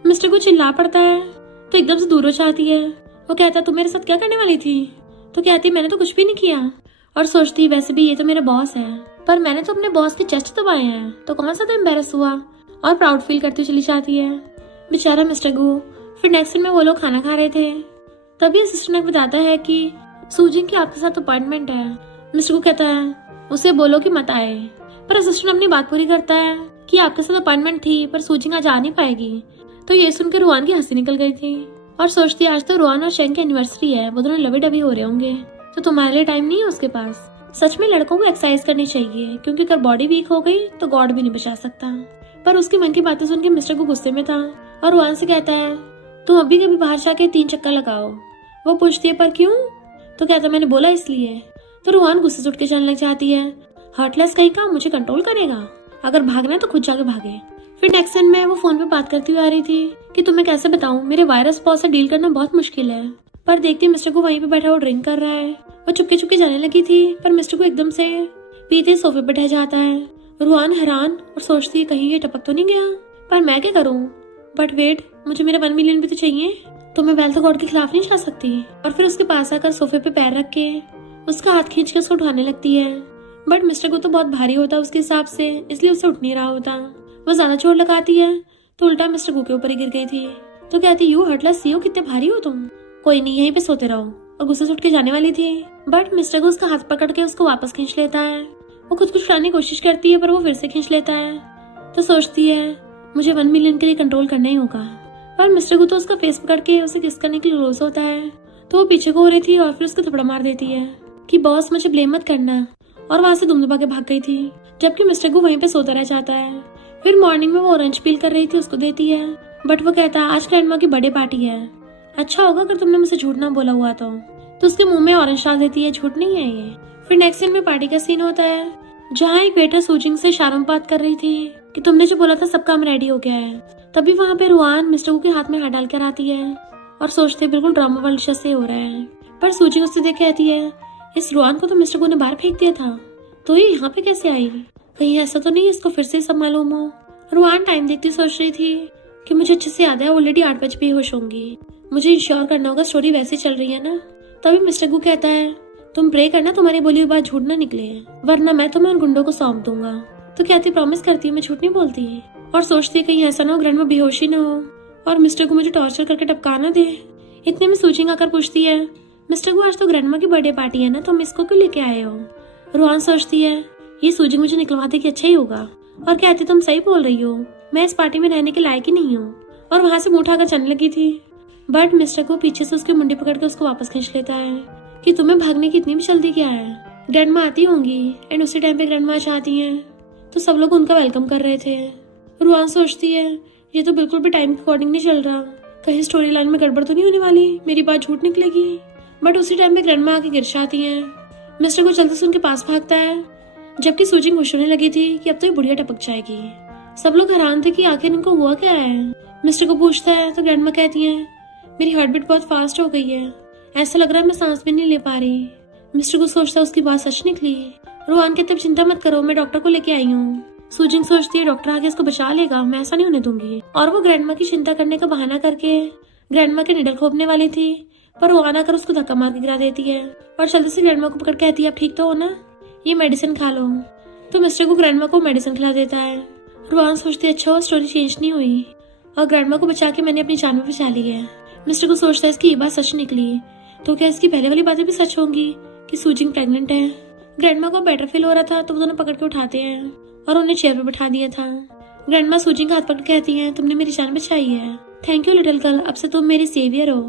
मिस्टर गो चिल्ला पड़ता है तो एकदम से दूर हो जाती है। वो कहता, तू मेरे साथ क्या करने वाली थी? तो कहती, मैंने तो कुछ भी नहीं किया। और सोचती, वैसे भी ये तो मेरा बॉस है, पर मैंने तो अपने बॉस के चेस्ट दबाए हैं, तो कौन सा तो एम्बेरस हुआ, और प्राउड फील करती चली जाती है। बेचारा मिस्टर गो। फिर नेक्स्ट दिन में वो लोग खाना खा रहे थे, तभी असिस्टेंट बताता है कि सूजिंग की आपके साथ अपॉइंटमेंट है। मिस्टर को कहता है, उसे बोलो कि मत आए, पर असिस्टेंट अपनी बात पूरी करता है कि आपके साथ अपॉइंटमेंट थी पर सूजिंग आज आ नहीं पाएगी। तो ये सुनकर रोहन की हंसी निकल गई थी और सोचती है, आज तो रोहन और शेंग की एनिवर्सरी है, वो दोनों लवे डबे हो रहे होंगे, तो तुम्हारे लिए टाइम नहीं है उसके पास। सच में लड़कों को एक्सरसाइज करनी चाहिए, क्योंकि अगर बॉडी वीक हो गई तो गॉड भी नहीं बचा सकता। पर उसकी मन की बातें सुन के मिस्टर को गुस्से में था और रोहन से कहता है, तुम अभी कभी बाहर जाके 3 चक्कर लगाओ। वो पूछती है, पर क्यों? तो कहता, मैंने बोला इसलिए। तो रोहन गुस्से से उठ के चलने लग जाती है। हार्टलेस कहीं का मुझे कंट्रोल करेगा, अगर भागना है तो खुद जाके भागे। फिर नेक्स्ट सीन में वो फोन पे बात करती हुई आ रही थी कि तुम्हें कैसे बताऊं, मेरे वायरस बॉस से डील करना बहुत मुश्किल है। पर देखती मिस्टर को वहीं पे बैठा वो ड्रिंक कर रहा है। वो चुपके चुपके जाने लगी थी, पर मिस्टर को एकदम से पीते सोफे पे बैठ जाता है। रोहन हैरान और सोचती है, कहीं ये टपक तो नहीं गया, पर मैं क्या करूं? बट वेट, मुझे मेरा 1 मिलियन भी तो चाहिए, तो मैं वेल्थ गॉड के खिलाफ नहीं जा सकती। और फिर उसके पास आकर सोफे पे पैर रख के उसका हाथ खींच के उसको उठाने लगती है। बट मिस्टर को तो बहुत भारी होता है उसके हिसाब से, इसलिए उसे उठ नहीं रहा होता। वो ज्यादा चोट लगाती है तो उल्टा मिस्टर गो के ऊपर ही गिर गई थी। तो कहती, यू हर्टलेस सीईओ, कितने भारी हो तुम, कोई नहीं यहीं पे सोते रहो। और गुस्से से उठ के जाने वाली थी, बट मिस्टर गो उसका हाथ पकड़ के उसको वापस खींच लेता है। वो खुद को छुड़ाने की कोशिश करती है पर वो फिर से खींच लेता है। तो सोचती है, मुझे 1 मिलियन के लिए कंट्रोल करना ही होगा। पर मिस्टर गो तो उसका फेस पकड़ के उसे किस करने के लिए रोज होता है। तो वो पीछे को हो रही थी और फिर उसको थप्पड़ मार देती है कि बॉस मुझे ब्लेम मत करना, और वहां से दुम दबा के भाग गई थी। जबकि मिस्टर गु वहीं पे सोता रह जाता है। फिर मॉर्निंग में वो ऑरेंज पील कर रही थी, उसको देती है, बट वो कहता है आज ग्रैंडमा की बर्थडे पार्टी है, अच्छा होगा अगर तुमने मुझे झूठ ना बोला हुआ तो उसके मुंह में ऑरेंज डाल देती है, झूठ नहीं है ये। फिर नेक्स्ट सीन में पार्टी का सीन होता है जहाँ एक वेटर सूजिंग से इशारों में बात कर रही थी कि तुमने जो बोला था सब काम रेडी हो गया है। तभी वहाँ पे रुआन मिस्टर गु के हाथ में हाथ डाल कर आती है और सोचते बिल्कुल ड्रामा वर्ल्ड से हो रहा है। पर सूजिंग उससे देख कहती है इस रुआन को तो मिस्टर गु ने बाहर फेंक दिया था, तो ये यहाँ पे कैसे आई, कहीं ऐसा तो नहीं इसको फिर से सब मालूम हो। रुआन टाइम देखती सोच रही थी कि मुझे अच्छे से याद है ऑलरेडी 8 बजे बेहोश होंगी, मुझे इंश्योर करना होगा स्टोरी वैसे चल रही है ना। तभी मिस्टर गु कहता है तुम प्रे करना तुम्हारी बोली हुई बात झूठ ना निकले, वरना मैं तुम्हें उन गुंडों को सौंप दूंगा। तो कहती प्रॉमिस करती है मैं झूठ नहीं बोलती, और सोचती है कहीं ऐसा ना हो ग्रैंडमा बेहोशी ना हो और मिस्टर गु मुझे टॉर्चर करके टपका ना दे। इतने में सूजिंग आकर पूछती है मिस्टर गु आज तो ग्रैंडमा की बर्थडे पार्टी है ना, तुम इसको क्यों लेके आए हो। रुआन सोचती है ये सूजिंग मुझे निकलवा दे कि अच्छा ही होगा, और कहती तुम सही बोल रही हो, मैं इस पार्टी में रहने के लायक ही नहीं हूँ, और वहां से मुंह उठाकर चलने लगी थी। बट मिस्टर को पीछे से उसकी मुंडी पकड़ के उसको वापस खींच लेता है कि तुम्हें भागने की इतनी भी जल्दी क्या है, ग्रैंडमा आती होंगी। एंड उसी टाइम पे ग्रैंडमा आती हैं तो सब लोग उनका वेलकम कर रहे थे। रुआन सोचती है ये तो बिल्कुल भी टाइम के अकॉर्डिंग नहीं चल रहा, कहीं स्टोरी लाइन में गड़बड़ तो नहीं होने वाली, मेरी बात झूठ निकलेगी। बट उसी टाइम पे ग्रैंडमा आके गिर जाती है। मिस्टर को जल्दी से उनके पास भागता है, जबकि सूजिंग खुश होने लगी थी कि अब तो ये बुढ़िया टपक जाएगी। सब लोग हैरान थे कि आखिर इनको हुआ क्या है। मिस्टर को पूछता है तो ग्रैंडमा कहती है मेरी हार्ट बीट बहुत फास्ट हो गई है, ऐसा लग रहा है मैं सांस भी नहीं ले पा रही। मिस्टर को सोचता है उसकी बात सच निकली। रुआन कहते चिंता मत करो मैं डॉक्टर को लेके आई हूँ। सूजिंग सोचती है डॉक्टर आके इसको बचा लेगा, मैं ऐसा नहीं होने दूंगी। और वो ग्रैंडमा की चिंता करने का बहाना करके ग्रैंडमा के निडल खोपने वाली थी, पर रुआन आकर उसको धक्का मार के गिरा देती है और जल्दी से ग्रैंडमा को पकड़ कहती है आप ठीक तो हो ना, ये मेडिसिन खा लो। तो मिस्टर को ग्रैंडमा को मेडिसिन खिला देता है। रुआन सोचती है अच्छा वो स्टोरी चेंज नहीं हुई और ग्रैंडमा को बचा के मैंने अपनी जान में बचा ली है। मिस्टर को सोचता है इसकी ये बात सच निकली तो क्या इसकी पहले वाली बातें भी सच होंगी कि सूजिंग प्रेग्नेंट है। ग्रैंडमा को बेटर फील हो रहा था तो वो दोनों पकड़ के उठाते हैं और उन्हें चेयर पे बैठा दिया था। ग्रैंडमा सूजिंग का हाथ पकड़ कहती है तुमने मेरी जान बचाई है, थैंक यू लिटिल गर्ल, अब से तुम मेरी सेवियर हो।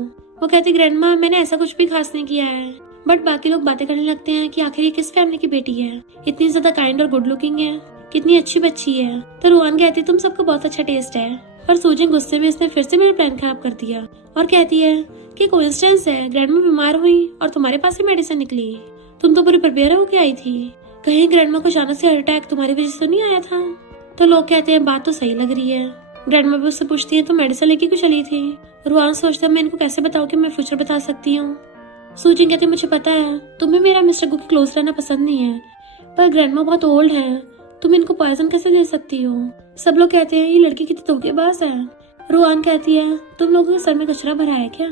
वो कहती ग्रैंडमा मैंने ऐसा कुछ भी खास नहीं किया है। बट बाकी लोग बातें करने लगते हैं कि आखिर ये किस फैमिली की बेटी है, इतनी ज्यादा काइंड और गुड लुकिंग है, कितनी अच्छी बच्ची है। तो रुआन कहती तुम सबको बहुत अच्छा टेस्ट है, पर सूजिंग गुस्से में इसने फिर से मेरा प्लान खराब कर दिया और कहती है कि कोइंसिडेंस है, ग्रैंडमा बीमार हुई और तुम्हारे पास ही मेडिसिन निकली, तुम तो पूरी प्रिपेयर होके आई थी, कहीं ग्रैंडमा को अचानक से हार्ट अटैक तुम्हारी वजह से नहीं आया था। तो लोग कहते हैं बात तो सही लग रही है। ग्रैंडमा भी उससे पूछती है तो मेडिसिन लेके क्यों चली थी। रुआन सोचता है मैं इनको कैसे बताऊं कि मैं फ्यूचर बता सकती हूँ। सूजिंग कहती मुझे पता है तुम्हें मेरा मिस्टर गु के क्लोज रहना पसंद नहीं है, पर ग्रैंडमा बहुत ओल्ड है, तुम इनको पॉइजन कैसे दे सकती हो। सब लोग कहते हैं ये लड़की कितनी धोखेबाज है। रुआन कहती है तुम लोगों के सर में कचरा भरा है क्या,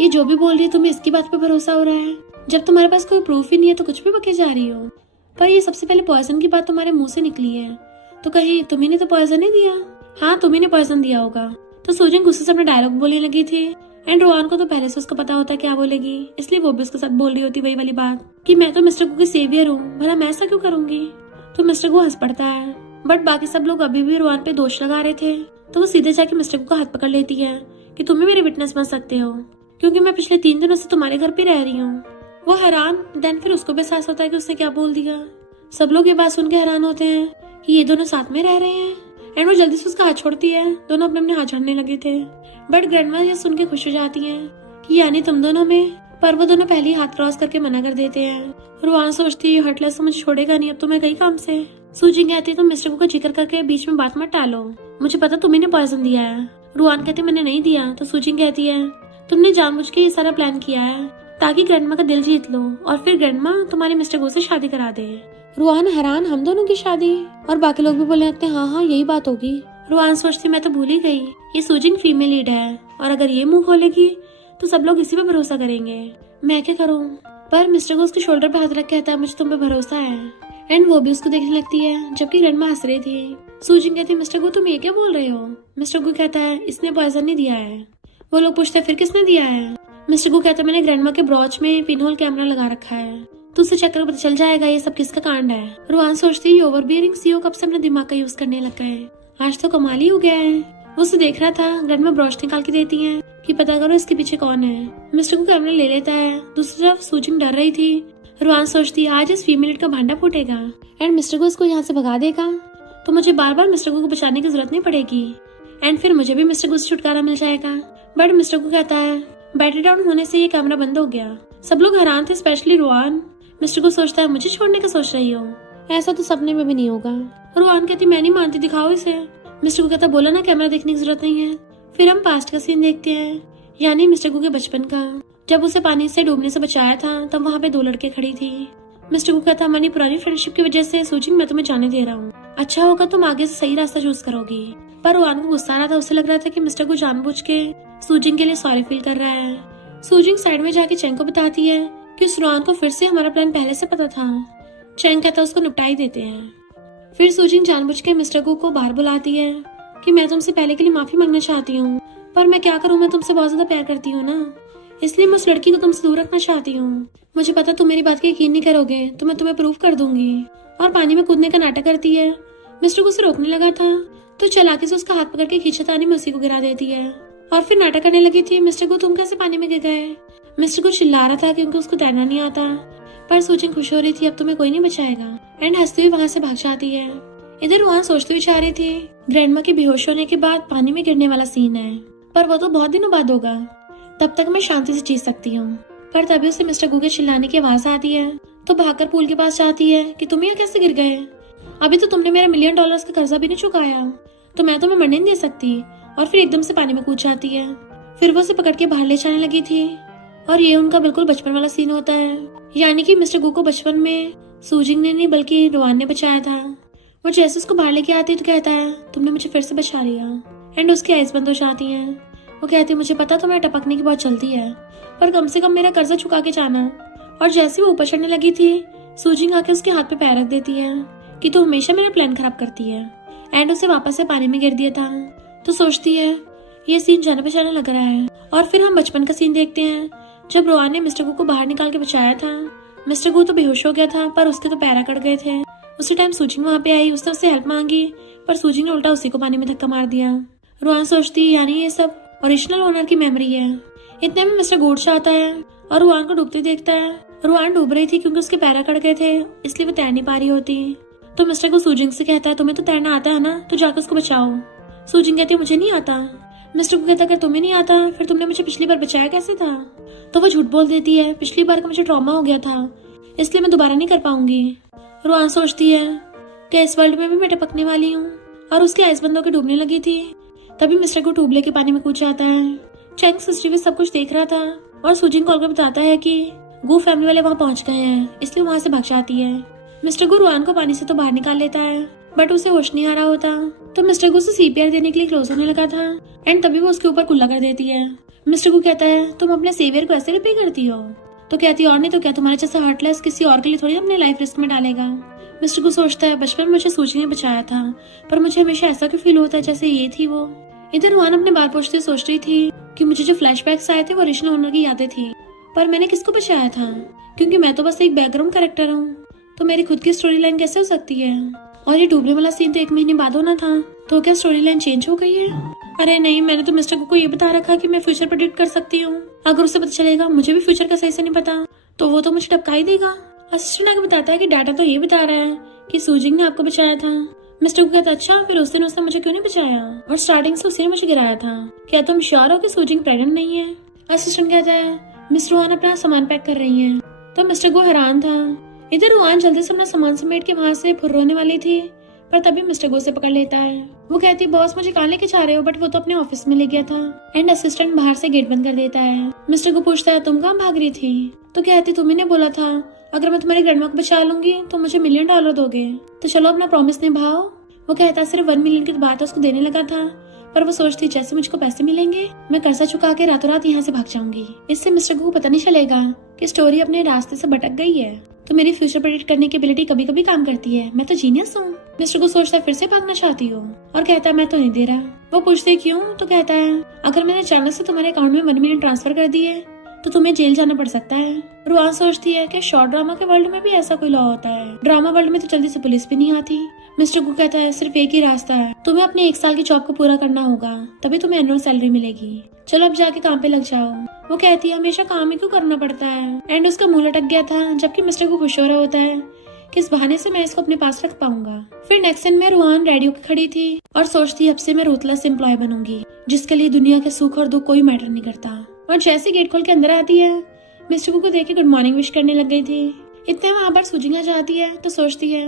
ये जो भी बोल रही है तुम्हें इसकी बात पे भरोसा हो रहा है, जब तुम्हारे पास कोई प्रूफ ही नहीं है तो कुछ भी बके जा रही हो। पर ये सबसे पहले पॉइजन की बात तुम्हारे मुंह से निकली है, तो कहीं तुम्ही ने तो पॉइजन नहीं दिया। हाँ तुम्ही ने पॉइजन दिया होगा। तो सूजिंग गुस्से से अपना डायलॉग बोलने लगी थी एंड रोआन को तो पहले से उसको पता होता क्या बोलेगी, इसलिए वो भी उसके साथ बोल रही होती वही वाली बात कि मैं तो मिस्टर गु की सेवियर हूँ, भला मैं ऐसा क्यों करूंगी। तो मिस्टर गु हंस पड़ता है, बट बाकी सब लोग अभी भी रोआन पे दोष लगा रहे थे, तो वो सीधे जाके मिस्टर गु का हाथ पकड़ लेती है कि तुम भी मेरे विटनेस बन सकते हो, क्योंकि मैं पिछले 3 दिनों से तुम्हारे घर पे रह रही हूँ। वो हैरान, देन फिर उसको भी एहसास होता है कि उसने क्या बोल दिया। सब लोग ये बात सुन के हैरान होते हैं कि ये दोनों साथ में रह रहे हैं, एंड वो जल्दी से उसका हाथ छोड़ती है। दोनों अपने अपने हाथ छोड़ने लगे थे, बट ग्रैंडमा ये सुन के खुश हो जाती है कि यानी तुम दोनों में, पर वो दोनों पहले ही हाथ क्रॉस करके मना कर देते हैं। रुआन सोचती है हर्टलेस तो मुझे छोड़ेगा नहीं, अब तो मैं कई काम से। सूजिंग कहती है तुम मिस्टर गु का जिक्र करके बीच में बात मत टालो, मुझे पता तुम्ही ने पॉइजन दिया है। रुआन कहती मैंने नहीं दिया। तो सूजिंग कहती है तुमने जानबूझ के ये सारा प्लान किया है ताकि ग्रैंडमा का दिल जीत लो और फिर ग्रैंडमा तुम्हारे मिस्टर गु से शादी करा दे। रुआन हैरान, हम दोनों की शादी? और बाकी लोग भी बोलने लगते हैं हाँ यही बात होगी। रुआन सोचती मैं तो भूल ही गई, ये सूजिंग फीमेल लीड है और अगर ये मुंह खोलेगी तो सब लोग इसी पे भरोसा करेंगे, मैं क्या करूँ। पर मिस्टर गु उसके शोल्डर पे हाथ रख के कहता है मुझे तुम पे भरोसा है, एंड वो भी उसको देखने लगती है जबकि ग्रैंडमा हंस रही थी। सूजिंग कहती है मिस्टर गु तुम ये क्या बोल रहे हो। मिस्टर गु कहता है इसने पॉइजन नहीं दिया है। वो लोग पूछते हैं फिर किसने दिया है। मिस्टर गु कहता है मैंने ग्रैंडमा के ब्रॉच में पिनहोल कैमरा लगा रखा है, तो उसे चेक करके पता चल जाएगा ये सब किसका कांड है। रुआन सोचती है ओवर बियरिंग सीओ कब से अपने दिमाग का यूज करने लग गए, आज तो कमाल ही हो गया है। वो उसे देख रहा था, ग्रैंडमा ब्रॉच निकाल के देती है कि पता करो इसके पीछे कौन है। मिस्टर को कैमरा ले लेता है। दूसरी तरफ सूजिंग डर रही थी। रुआन सोचती है आज इस फीमेल का भांडा फूटेगा एंड मिस्टर को इसको यहाँ से भगा देगा तो मुझे बार बार मिस्टर को बचाने की जरूरत नहीं पड़ेगी एंड फिर मुझे भी मिस्टर को से छुटकारा मिल जाएगा। बट मिस्टर को कहता है बैटरी डाउन होने से ये कैमरा बंद हो गया। सब लोग हैरान थे, स्पेशली रुआन। मिस्टर को सोचता है मुझे छोड़ने का सोच रही हो, ऐसा तो सपने में भी नहीं होगा। रुआन कहती मैं नहीं मानती, दिखाओ इसे। मिस्टर को कहता बोला ना कैमरा देखने की जरूरत नहीं है। फिर हम पास्ट का सीन देखते हैं, यानी मिस्टर को के बचपन का। जब उसे पानी से डूबने से बचाया था तब वहाँ पे 2 लड़के खड़ी थी। मिस्टर को कहता हमारी पुरानी फ्रेंडशिप की वजह से सूजिंग मैं तुम्हें जाने दे रहा हूँ, अच्छा होगा तुम आगे से सही रास्ता चूज करोगी। पर रुआन को गुस्सा आ रहा था, उसे लग रहा था कि मिस्टर को जानबूझ के सूजिंग के लिए सॉरी फील कर रहा है। सूजिंग साइड में जाके चेंग को बताती है कि उस रुआन को फिर से हमारा प्लान पहले से पता था। चेंग कहता उसको निपटा ही देते हैं। फिर सूजिंग जानबूझ के मिस्टर को बाहर बुलाती है कि मैं तुमसे पहले के लिए माफी मांगना चाहती हूँ, पर मैं क्या करूँ, मैं तुमसे बहुत ज्यादा प्यार करती हूँ ना, इसलिए मैं उस लड़की को तुमसे दूर रखना चाहती हूँ। मुझे पता तुम मेरी बात का यकीन नहीं करोगे तो मैं तुम्हें प्रूफ कर दूंगी। और पानी में कूदने का नाटक करती है। मिस्टर को उसे रोकने लगा था तो चालाकी से उसका हाथ पकड़ के खींचतानी में उसी को गिरा देती है और फिर नाटक करने लगी थी मिस्टर को तुम कैसे पानी में गिर गए। मिस्टर को चिल्ला रहा था क्योंकि उसको तैरना नहीं आता, पर सूजिंग खुश हो रही थी अब तुम्हें कोई नहीं बचाएगा एंड हंसती हुई वहाँ से भाग जाती है। इधर रुआन सोचती हुई जा रही थी ग्रैंडमा के बेहोश होने के बाद पानी में गिरने वाला सीन है, पर वो तो बहुत दिनों बाद होगा, तब तक मैं शांति से जी सकती हूँ। पर तभी उसे मिस्टर गू के चिल्लाने की आवाज आती है तो भागकर पूल के पास जाती है कि तुम यहाँ कैसे गिर गए, अभी तो तुमने मेरा $1 मिलियन का कर्जा भी नहीं चुकाया तो मैं तुम्हें मरने नहीं दे सकती। और फिर एकदम से पानी में कूद जाती है। फिर वो उसे पकड़ के बाहर ले जाने लगी थी और ये उनका बिल्कुल बचपन वाला सीन होता है, यानी कि मिस्टर गू को बचपन में सूजिंग ने नहीं बल्कि रुआन ने बचाया था। वो जैसे उसको बाहर लेके आती है तो कहता है तुमने मुझे फिर से बचा लिया एंड उसकी आइज बंद हो जाती है। वो कहती है मुझे पता तुम्हें टपकने की बहुत जल्दी है, पर कम से कम मेरा कर्जा चुका के जाना। और जैसे वो ऊपर चढ़ने लगी थी सूजिंग आके उसके हाथ पे पैर रख देती है कि तू हमेशा मेरा प्लान खराब करती है एंड उसे वापस से पानी में गिर दिया था। तो सोचती है ये सीन जाने पहचाने लग रहा है। और फिर हम बचपन का सीन देखते हैं जब रुआन ने मिस्टर गू को बाहर निकाल के बचाया था। मिस्टर गू तो बेहोश हो गया था पर उसके तो पैर अकड़ गए थे। उसी टाइम सूजिंग वहाँ पे आई, उसने उससे हेल्प मांगी पर सूजिंग ने उल्टा उसी को पानी में धक्का मार दिया। रुआन सोचती यानी ये सब ओरिजिनल ओनर की मेमोरी है। इतने में मिस्टर गोड्स आता है और रुआन को डूबते देखता है। रुआन डूब रही थी क्योंकि उसके पैर अकड़ गए थे, इसलिए वो तैर नहीं पा रही होती। तो मिस्टर को सूजिंग से कहता है तुम्हें तो तैरना आता है ना, तो जाकर उसको बचाओ। सूजिंग कहती है मुझे नहीं आता। मिस्टर को कहता है अगर तुम्हें नहीं आता फिर तुमने मुझे पिछली बार बचाया कैसे था। तो वो झूठ बोल देती है पिछली बार का मुझे ट्रॉमा हो गया था इसलिए मैं दोबारा नहीं कर पाऊंगी। रुआन सोचती है कि इस वर्ल्ड में भी मैं टपकने वाली हूँ और उसके आइस बंद होकर डूबने लगी थी। तभी मिस्टर को टूब लेके पानी में कूद जाता है। चेंग सीसीटीवी सब कुछ देख रहा था और सूजिंग कॉल कर बताता है कि गू फैमिली वाले वहाँ पहुंच गए हैं, इसलिए वहाँ से भाग जाती है। मिस्टर गू रुआन को पानी से तो बाहर निकाल लेता है बट उसे होश नहीं आ रहा होता। तो मिस्टर गू उसे सीपीआर देने के लिए क्लोज होने लगा था एंड तभी वो उसके ऊपर कुल्ला कर देती है। मिस्टर गू कहता है तुम अपने सेवियर को ऐसे रिपे करती हो। तो कहती है और नहीं तो क्या, तुम्हारे जैसा हार्टलेस किसी और के लिए थोड़ी अपनी लाइफ रिस्क में डालेगा। मिस्टर गू सोचता है बचपन में मुझे सूजिंग ने बचाया था पर मुझे हमेशा ऐसा क्यों फील होता है जैसे ये थी वो। इधर रुआन अपने बाल पोछते सोच रही थी कि मुझे जो फ्लैशबैक्स आए थे वो ओरिजिनल ओनर की यादें थी, पर मैंने किसको बचाया था क्योंकि मैं तो बस एक बैकग्राउंड कैरेक्टर हूँ, तो मेरी खुद की स्टोरी लाइन कैसे हो सकती है। और ये डूबने वाला सीन तो 1 महीने बाद होना था, तो क्या स्टोरी लाइन चेंज हो गई है। अरे नहीं, मैंने तो मिस्टर को ये बता रखा कि मैं फ्यूचर प्रेडिक्ट कर सकती हूँ। अगर उसे पता चलेगा मुझे भी फ्यूचर का सही से नहीं पता तो वो तो मुझे टपका ही देगा। असिस्टेंट आगे बताता है कि डाटा तो ये बता रहा है कि सूजिंग ने आपको बचाया था। मिस्टर को कहता अच्छा फिर उस दिन उसने मुझे क्यों नहीं बचाया और स्टार्टिंग से उसी ने मुझे गिराया था, क्या तुम श्योर हो कि सूजिंग प्रेग्नेंट नहीं है। असिस्टेंट कहता है मिस रुआन अपना सामान पैक कर रही है। तो मिस्टर को हैरान था। इधर रुआन जल्दी से अपना सामान समेट के वहाँ से फुर्रोने वाली थी पर तभी मिस्टर गो से पकड़ लेता है। वो कहती बॉस मुझे कहाँ लेके जा रहे हो, बट वो तो अपने ऑफिस में ले गया था एंड असिस्टेंट बाहर से गेट बंद कर देता है। मिस्टर को पूछता है तुम कहाँ भाग रही थी। तो कहती तुम्ही ने बोला था अगर मैं तुम्हारी ग्रैंडमा को बचा लूंगी तो मुझे $1 मिलियन दोगे, तो चलो अपना प्रॉमिस निभाओ। वो कहता सिर्फ 1 मिलियन की बात उसको देने लगा था, पर वो सोचती जैसे मुझको पैसे मिलेंगे मैं कर्जा चुका के रातों रात यहाँ से भाग जाऊंगी। इससे मिस्टर को पता नहीं चलेगा कि स्टोरी अपने रास्ते से भटक गई है। तो मेरी फ्यूचर प्रेडिक्ट करने की एबिलिटी कभी कभी काम करती है, मैं तो जीनियस हूँ। मिस्टर को सोचता है फिर से भागना चाहती हो और कहता है मैं तो नहीं दे रहा। वो पूछते क्यों। तो कहता है अगर मैंने अचानक से तुम्हारे अकाउंट में 1 मिलियन ट्रांसफर कर दिए तो तुम्हें जेल जाना पड़ सकता है। रुआन सोचती है कि शॉर्ट ड्रामा के वर्ल्ड में भी ऐसा कोई लॉ होता है, ड्रामा वर्ल्ड में तो जल्दी से पुलिस भी नहीं आती। मिस्टर गु कहता है सिर्फ एक ही रास्ता है, तुम्हें अपने 1 साल की जॉब को पूरा करना होगा, तभी तुम्हें एनुअल सैलरी मिलेगी। चलो अब जाके काम पे लग जाओ। वो कहती है हमेशा काम ही क्यों करना पड़ता है। एंड उसका मुंह लटक गया था, जबकि मिस्टर गु खुश हो रहा होता है कि इस बहाने से मैं इसको अपने पास रख पाऊंगा। फिर नेक्स्ट सीन में रुआन रेडियो की खड़ी थी और सोचती अब से मैं रूथलेस एम्प्लॉय बनूंगी, जिसके लिए दुनिया के सुख और दुख कोई मैटर नहीं करता। और जैसे गेट खोल के अंदर आती है, मिस्टर गु को देख के गुड मॉर्निंग विश करने लग गई थी। इतने वहाँ पर सूजिंग आ जाती है तो सोचती है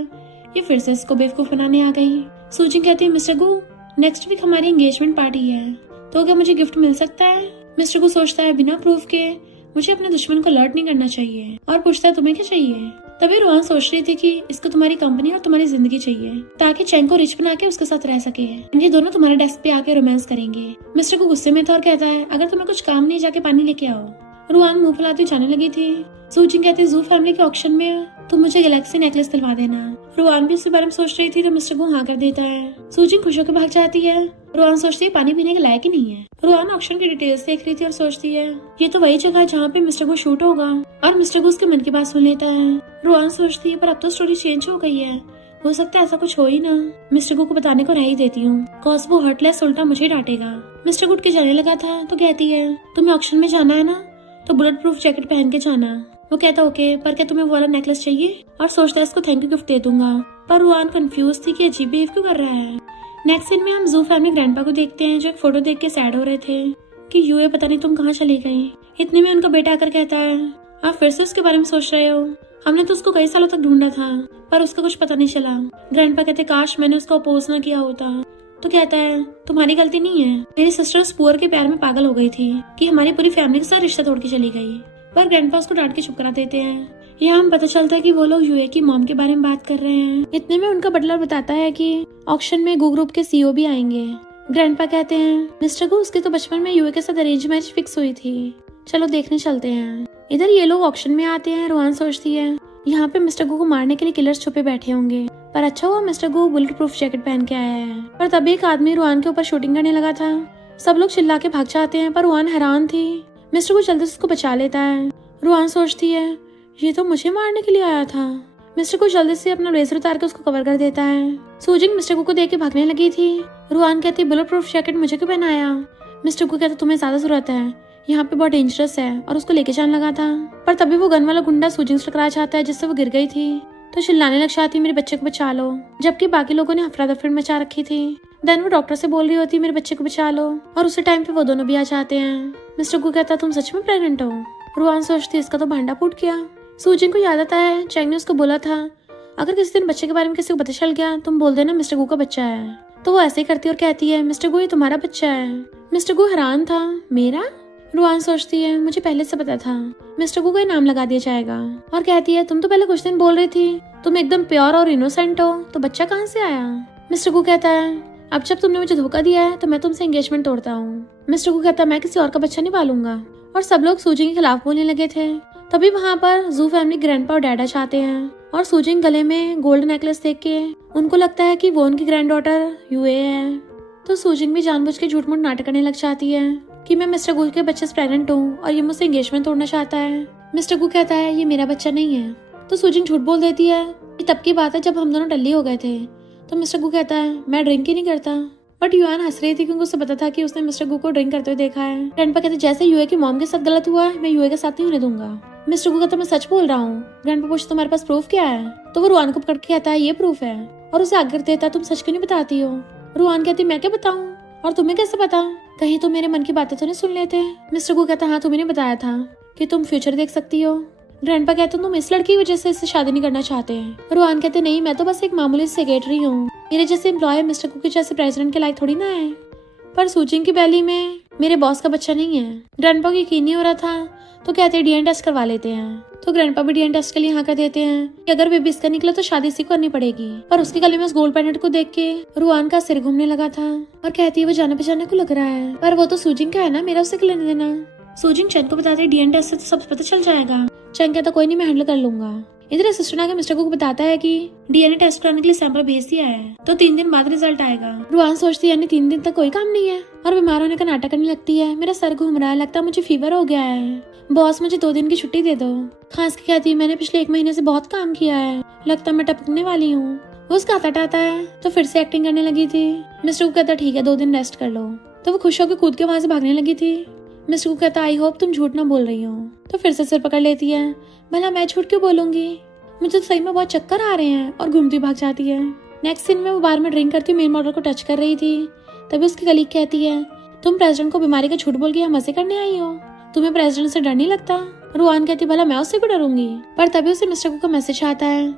ये फिर से इसको बेवकूफ बनाने आ गई। सूजिंग कहती है मिस्टर गु नेक्स्ट वीक हमारी एंगेजमेंट पार्टी है, तो क्या मुझे गिफ्ट मिल सकता है। मिस्टर गु सोचता है बिना प्रूफ के मुझे अपने दुश्मन को अलर्ट नहीं करना चाहिए और पूछता है तुम्हें क्या चाहिए। तभी रुआन सोच रही थी कि इसको तुम्हारी कंपनी और तुम्हारी जिंदगी चाहिए, ताकि चैंग को रिच बना के उसके साथ रह सके। ये दोनों तुम्हारे डेस्क पे आके रोमांस करेंगे। मिस्टर को गुस्से में था और कहता है अगर तुम्हें कुछ काम नहीं जाके पानी लेके आओ। रुआन मुंह फुलाती जाने लगी थी। सूजिंग कहती जू फैमिली के ऑक्शन में तुम मुझे गैलेक्सी नेकलेस दिलवा देना। रुआन भी इसी बारे में सोच रही थी तो मिस्टर को हाँ कर देता है। सूजिंग खुश होकर भाग जाती है। रुआन सोचती है पानी पीने के लायक ही नहीं है। रुआन ऑक्शन की डिटेल्स देख रही थी और सोचती है ये तो वही जगह है जहाँ पे मिस्टर को शूट होगा, और मिस्टर को उसके मन की बात सुन लेता है। रुआन सोचती है पर अब तो स्टोरी चेंज हो गई है, हो सकता है ऐसा कुछ हो ही ना। मिस्टर को बताने को रह ही देती हूँ, कॉज वो हर्टलेस उल्टा मुझे डांटेगा। मिस्टर गुड के जाने लगा था तो कहती है तुम्हें ऑक्शन में जाना है ना, तो बुलेट प्रूफ जैकेट पहन के जाना। वो कहता ओके, पर क्या तुम्हें वो वाला नेकलेस चाहिए, और सोचता है इसको थैंक यू गिफ्ट दे दूंगा। पर रुआन कंफ्यूज थी कि अजीब बिहेव क्यों कर रहा है। नेक्स्ट सीन में हम जू फैमिली ग्रैंडपा को देखते हैं, जो एक फोटो देख के सैड हो रहे थे कि यूए पता नहीं तुम कहाँ चली गई। इतने में उनका बेटा आकर कहता है आप फिर से उसके बारे में सोच रहे हो, हमने तो उसको कई सालों तक ढूंढा था पर उसका कुछ पता नहीं चला। ग्रैंडपा कहते काश मैंने उसको अपोज न किया होता। तो कहता है तुम्हारी गलती नहीं है, मेरी सिस्टर उस पुअर के प्यार में पागल हो गई थी कि हमारी पूरी फैमिली के साथ रिश्ता तोड़ के चली गई। पर ग्रैंडपा उसको डांट के चुप करा देते हैं। यहाँ हम पता चलता है कि वो लोग यूए की मॉम के बारे में बात कर रहे हैं। इतने में उनका बटलर बताता है कि ऑक्शन में गू ग्रुप के सीईओ भी आएंगे। ग्रैंडपा कहते हैं मिस्टर गू उसके तो बचपन में यूए के साथ अरेंज मैच फिक्स हुई थी, चलो देखने चलते हैं। इधर ये लोग ऑक्शन में आते हैं। रुआन सोचती है यहाँ पे मिस्टर गू को मारने के लिए किलर्स छुपे बैठे होंगे, पर अच्छा हुआ मिस्टर गू बुलेट प्रूफ जैकेट पहन के आया है। पर तभी एक आदमी रुआन के ऊपर शूटिंग करने लगा था। सब लोग चिल्ला के भाग जाते हैं, पर रुआन हैरान थी। मिस्टर गू जल्दी से उसको बचा लेता है। रुआन सोचती है ये तो मुझे मारने के लिए आया था। मिस्टर को जल्दी से अपना ब्लेजर उतार के उसको कवर कर देता है। सूजिंग मिस्टर को देख के भागने लगी थी। रुआन कहती बुलेट प्रूफ जैकेट मुझे क्यों पहनाया। मिस्टर को कहता तुम्हें ज्यादा जरूरत है, यहाँ पे बहुत डेंजरस है, और उसको लेके जाने लगा था। पर तभी वो गन वाला गुंडा सूजिंग से टकरा जाता है, जिससे वो गिर गई थी। तो चिल्लाने लग जाती मेरे बच्चे को बचा लो, जबकि बाकी लोगों ने अफरा दफरी मचा रखी थी। देन वो डॉक्टर से बोल रही होती मेरे बच्चे को बचा लो, और उसी टाइम पे वो दोनों भी आ जाते हैं। मिस्टर को कहता तुम सच में प्रेग्नेंट हो। रुआन सोचती इसका तो भांडा फूट गया। सूजिंग को याद आता है चैंग ने उसको बोला था अगर किसी दिन बच्चे के बारे में किसी को पता चल गया तुम बोल देना मिस्टर गू का बच्चा है। तो वो ऐसे ही करती और कहती है मिस्टर गू ये तुम्हारा बच्चा है। मिस्टर गू हैरान था मेरा। रुआन सोचती है मुझे पहले से पता था मिस्टर गू का नाम लगा दिया जाएगा, और कहती है तुम तो पहले कुछ दिन बोल रही थी तुम एकदम प्योर और इनोसेंट हो, तो बच्चा कहाँ से आया। मिस्टर गू कहता है अब जब तुमने मुझे धोखा दिया है तो मैं तुमसे एंगेजमेंट तोड़ता हूँ। मिस्टर गू कहता है मैं किसी और का बच्चा नहीं पालूंगा, और सब लोग सूजिंग के खिलाफ बोलने लगे थे। तभी वहाँ पर जू फैमिली ग्रैंडपा और डैडा चाहते हैं, और सूजिंग गले में गोल्ड नेकलेस देख के उनको लगता है कि वो उनकी ग्रैंड डॉटर यूए है। तो सूजिंग भी जानबूझ के झूठ मूठ नाटक करने लग जाती है कि मैं मिस्टर गू के बच्चे से प्रेग्नेंट हूँ और ये मुझसे एंगेजमेंट तोड़ना चाहता है। मिस्टर गू कहता है ये मेरा बच्चा नहीं है। तो सूजिंग झूठ बोल देती है ये तब की बात है जब हम दोनों टल्ली हो गए थे। तो मिस्टर गू कहता है मैं ड्रिंक ही नहीं करता। बट युआन हंस रही थी क्योंकि उसे पता था कि उसने मिस्टर गू को ड्रिंक करते हुए देखा है। ग्रैंडपा कहते जैसे यूए की मॉम के साथ गलत हुआ है मैं यूए के साथ नहीं होने दूंगा। मिस्टर गू कहता मैं सच बोल रहा हूँ। ग्रैंडपा पूछता तुम्हारे पास प्रूफ क्या है। तो वो रुआन को पकड़ के कहता है ये प्रूफ है, और उसे आगे देता तुम सच क्यों नहीं बताती हो। रुआन कहती मैं क्या बताऊँ और तुम्हें कैसे पता, कहीं तुम मेरे मन की बातें तो नहीं सुन लेते। मिस्टर गू कहता हाँ तुम्हें बताया था कि तुम फ्यूचर देख सकती हो। ग्रैंडपा कहते तुम इस लड़की की वजह से इससे शादी नहीं करना चाहते हैं। रुआन कहते नहीं मैं तो बस एक मामूली सेक्रेटरी हूँ, मेरे जैसे एम्प्लॉय मिस्टर गू के जैसे प्रेसिडेंट के लायक थोड़ी ना है। पर सूजिंग की बैली में मेरे बॉस का बच्चा नहीं है। ग्रैंडपा को यकीन नहीं हो रहा था तो कहते डीएनए टेस्ट करवा लेते हैं। तो ग्रैंडपा भी डीएनए टेस्ट के लिए हाँ कर देते हैं कि अगर बेबी इसका निकला तो शादी इसी को करनी पड़ेगी। पर उसके गले में उस गोल्ड पेंडेंट को देख के रुआन का सिर घूमने लगा था और कहती है वो जाने पहचाने को लग रहा है, पर वो तो सूजिंग का है ना, मेरा उससे क्यों लेने देना। सूजिंग चैन को बताते डीएनए टेस्ट से तो सब पता चल जाएगा। चैन कहता कोई नहीं मैं हैंडल कर लूंगा। इधर असिस्टेंट आके मिस्टर को बताता है कि डीएनए टेस्ट कराने के लिए सैंपल भेज दिया है, तो 3 दिन बाद रिजल्ट आएगा। रुआन सोचती है यानी 3 दिन तक कोई काम नहीं है और बीमार होने का नाटक करने लगती है। मेरा सर घूम रहा है, लगता है मुझे फीवर हो गया है, बॉस मुझे 2 दिन की छुट्टी दे दो। खांस के कहती है मैंने पिछले 1 महीने से बहुत काम किया है, लगता मैं टपकने वाली हूँ। वो उसका हाथ हटाता है तो फिर से एक्टिंग करने लगी थी। मिस्टर को कहता ठीक है 2 दिन रेस्ट कर लो, तो वो खुश होकर कूद के वहां से भागने लगी थी। मिस्टर को कहता आई होप तुम झूठ ना बोल रही हो, तो फिर से सिर पकड़ लेती है, भला मैं झूठ क्यों बोलूंगी, मुझे तो सही में बहुत चक्कर आ रहे हैं, और घूमती भाग जाती है। नेक्स्ट सीन में वो बार में ड्रिंक करती मेन मॉडल को टच कर रही थी, तभी उसकी कलीग कहती है तुम प्रेसिडेंट को बीमारी का झूठ बोल के यहाँ मजे करने आई हो, तुम्हें प्रेसिडेंट से डर नहीं लगता। रुआन कहती भला मैं उससे भी डरूंगी, पर तभी उसे मिस्टर को मैसेज आता है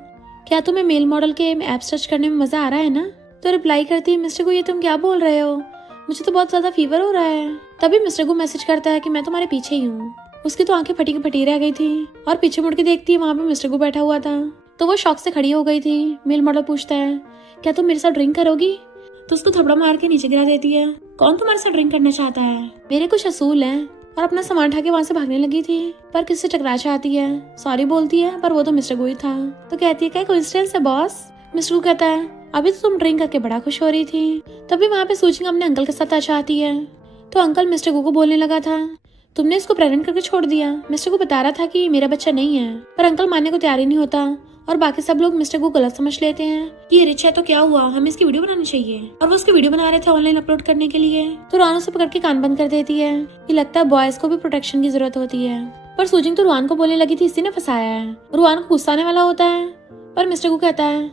क्या तुम्हें मेल मॉडल के एप्स टच करने में मजा आ रहा है ना, तो रिप्लाई करती है मिस्टर को ये तुम क्या बोल रहे हो, मुझे तो बहुत ज्यादा फीवर हो रहा है। तभी मिस्टर को मैसेज करता है कि मैं तुम्हारे पीछे ही हूँ। उसकी तो आंखें फटी की फटी रह गई थी और पीछे मुड़ के देखती है वहाँ पे मिस्टर को बैठा हुआ था, तो वो शॉक से खड़ी हो गई थी। मेल मॉडल पूछता है क्या तुम मेरे साथ ड्रिंक करोगी, तो उसको थपड़ा मार के नीचे गिरा देती है। कौन तुम्हारे साथ ड्रिंक करना चाहता है, मेरे कुछ असूल हैं, और अपना सामान उठा के वहाँ से भागने लगी थी, पर किससे टकरा चाहती है, सॉरी बोलती है, पर वो तो मिस्टर को ही था। तो कहती है क्या कोइंसिडेंस है बॉस। मिस्टर को कहता है अभी तो तुम ड्रिंक करके बड़ा खुश हो रही थी। तभी वहाँ पे सूचिंग अपने अंकल के साथ आ चाहती है, तो अंकल मिस्टर को बोलने लगा था तुमने इसको प्रेग्नेंट करके छोड़ दिया। मिस्टर को बता रहा था कि मेरा बच्चा नहीं है, पर अंकल मानने को तैयार ही नहीं होता, और बाकी सब लोग मिस्टर को गलत समझ लेते हैं कि ये रिच है तो क्या हुआ, हमें इसकी वीडियो बनानी चाहिए, और वो उसकी वीडियो बना रहे थे ऑनलाइन अपलोड करने के लिए। तो रुआन उसे पकड़ के कान बंद कर देती है कि लगता है बॉयज को भी प्रोटेक्शन की जरूरत होती है, पर सूजिंग तो रुआन को बोलने लगी थी इसी ने फंसाया है। रुआन को गुस्सा आने वाला होता है, पर मिस्टर को कहता है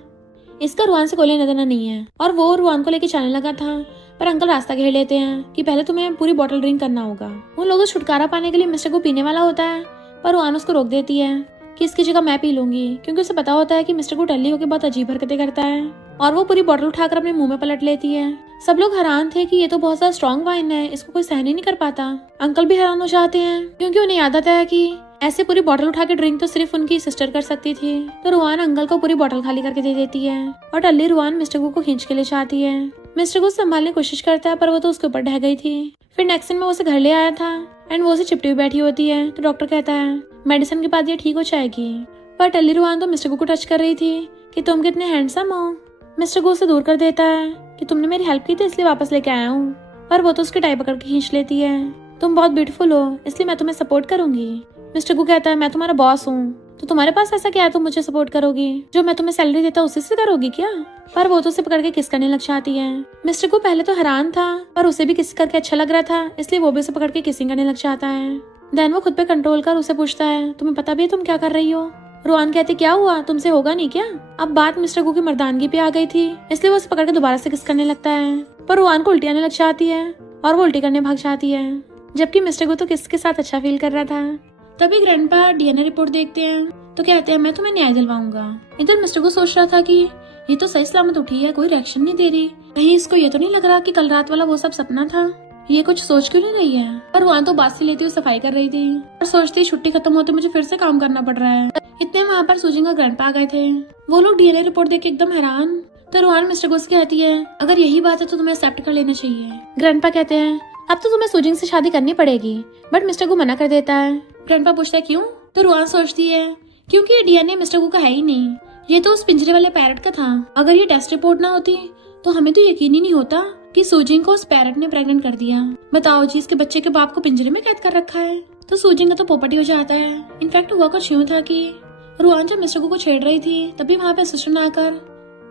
इसका रुआन से कोई लेना देना नहीं है, और वो रुआन को लेके जाने लगा था, पर अंकल रास्ता घेर लेते हैं कि पहले तुम्हें पूरी बोतल ड्रिंक करना होगा। उन लोगों से छुटकारा पाने के लिए मिस्टर को पीने वाला होता है, पर रुआन उसको रोक देती है कि इसकी जगह मैं पी लूंगी, क्योंकि उसे पता होता है कि मिस्टर को टल्ली होकर बहुत अजीब हरकतें करता है, और वो पूरी बोतल उठाकर अपने मुंह में पलट लेती है। सब लोग हैरान थे कि ये तो बहुत ज्यादा स्ट्रॉन्ग वाइन है, इसको कोई सहन ही नहीं कर पाता। अंकल भी हैरान हो जाते हैं क्योंकि उन्हें याद आता है कि ऐसे पूरी बोतल उठा के ड्रिंक तो सिर्फ उनकी सिस्टर कर सकती थी। तो रुआन अंकल को पूरी बोतल खाली करके दे देती है, और टल्ली रुआन मिस्टर को खींच के ले जाती है। मिस्टर को संभालने की कोशिश करता है, पर वो तो उसके ऊपर ढह गई थी। फिर नेक्स्ट दिन में वो उसे घर ले आया था, एंड वो उसे चिपटी हुई बैठी होती है। तो डॉक्टर कहता है मेडिसिन के बाद ये ठीक हो जाएगी, पर टल्ली रुआन तो मिस्टर को टच कर रही थी कि तुम कितने हैंडसम हो। मिस्टर को उसे दूर कर देता है कि तुमने मेरी हेल्प की थी इसलिए वापस लेके आया हूँ, पर वो तो उसकी टाई पकड़ के खींच लेती है, तुम बहुत ब्यूटीफुल हो इसलिए मैं तुम्हें सपोर्ट करूंगी। मिस्टर को कहता है मैं तुम्हारा बॉस हूँ, तो तुम्हारे पास ऐसा क्या है तुम मुझे सपोर्ट करोगी, जो मैं तुम्हें सैलरी देता उसी से करोगी क्या। पर वो तो उसे पकड़ के किस करने लग जाती है। मिस्टर को पहले तो हैरान था, पर उसे भी किस करके अच्छा लग रहा था, इसलिए वो भी उसे पकड़ के किसिंग करने लग जाता है। देन वो खुद पे कंट्रोल कर उसे पूछता है तुम्हें पता भी है तुम क्या कर रही हो। रुआन कहती क्या हुआ, तुमसे होगा नहीं क्या। अब बात मिस्टर को की मर्दानगी पे आ गई थी, इसलिए वो उसे पकड़ के दोबारा से किस करने लगता है, पर रुआन को उल्टी आने लग जाती है और वो उल्टी करने भाग जाती है, जबकि मिस्टर को तो किस के साथ अच्छा फील कर रहा था। तभी ग्रैंडपा डीएनए रिपोर्ट देखते हैं, तो कहते हैं मैं तुम्हें न्याय दिलवाऊंगा। इधर मिस्टर को सोच रहा था कि ये तो सही सलामत उठी है, कोई रिएक्शन नहीं दे रही, कहीं इसको ये तो नहीं लग रहा कि कल रात वाला वो सब सपना था, ये कुछ सोच क्यों नहीं रही है। पर वहाँ तो बासी लेती हुई सफाई कर रही थी और सोचती छुट्टी खत्म होते मुझे फिर से काम करना पड़ रहा है। इतने वहाँ पर सूजिंग और ग्रैंडपा आ गए थे, वो लोग डीएनए रिपोर्ट देख के एकदम हैरान। तो रुआन मिस्टर को कहती है अगर यही बात है तो तुम्हें एक्सेप्ट कर लेना चाहिए। ग्रैंडपा कहते हैं अब तो तुम्हें सूजिंग से शादी करनी पड़ेगी, बट मिस्टर को मना कर देता है। ग्रैंडपा पूछता है क्यों, तो रुआन सोचती है क्योंकि ये डीएनए मिस्टर को का है ही नहीं, ये तो उस पिंजरे वाले पैरट का था। अगर ये टेस्ट रिपोर्ट ना होती तो हमें तो यकीन ही नहीं होता कि सूजिंग को उस पैरट ने प्रेग्नेंट कर दिया। बताओ जी, इसके बच्चे के बाप को पिंजरे में कैद कर रखा है। तो सूजिंग का तो पोपट ही हो जाता है। इनफैक्ट हुआ कुछ यूं था कि रुआन जब मिस्टर को छेड़ रही थी तभी वहाँ पे असिस्टेंट आकर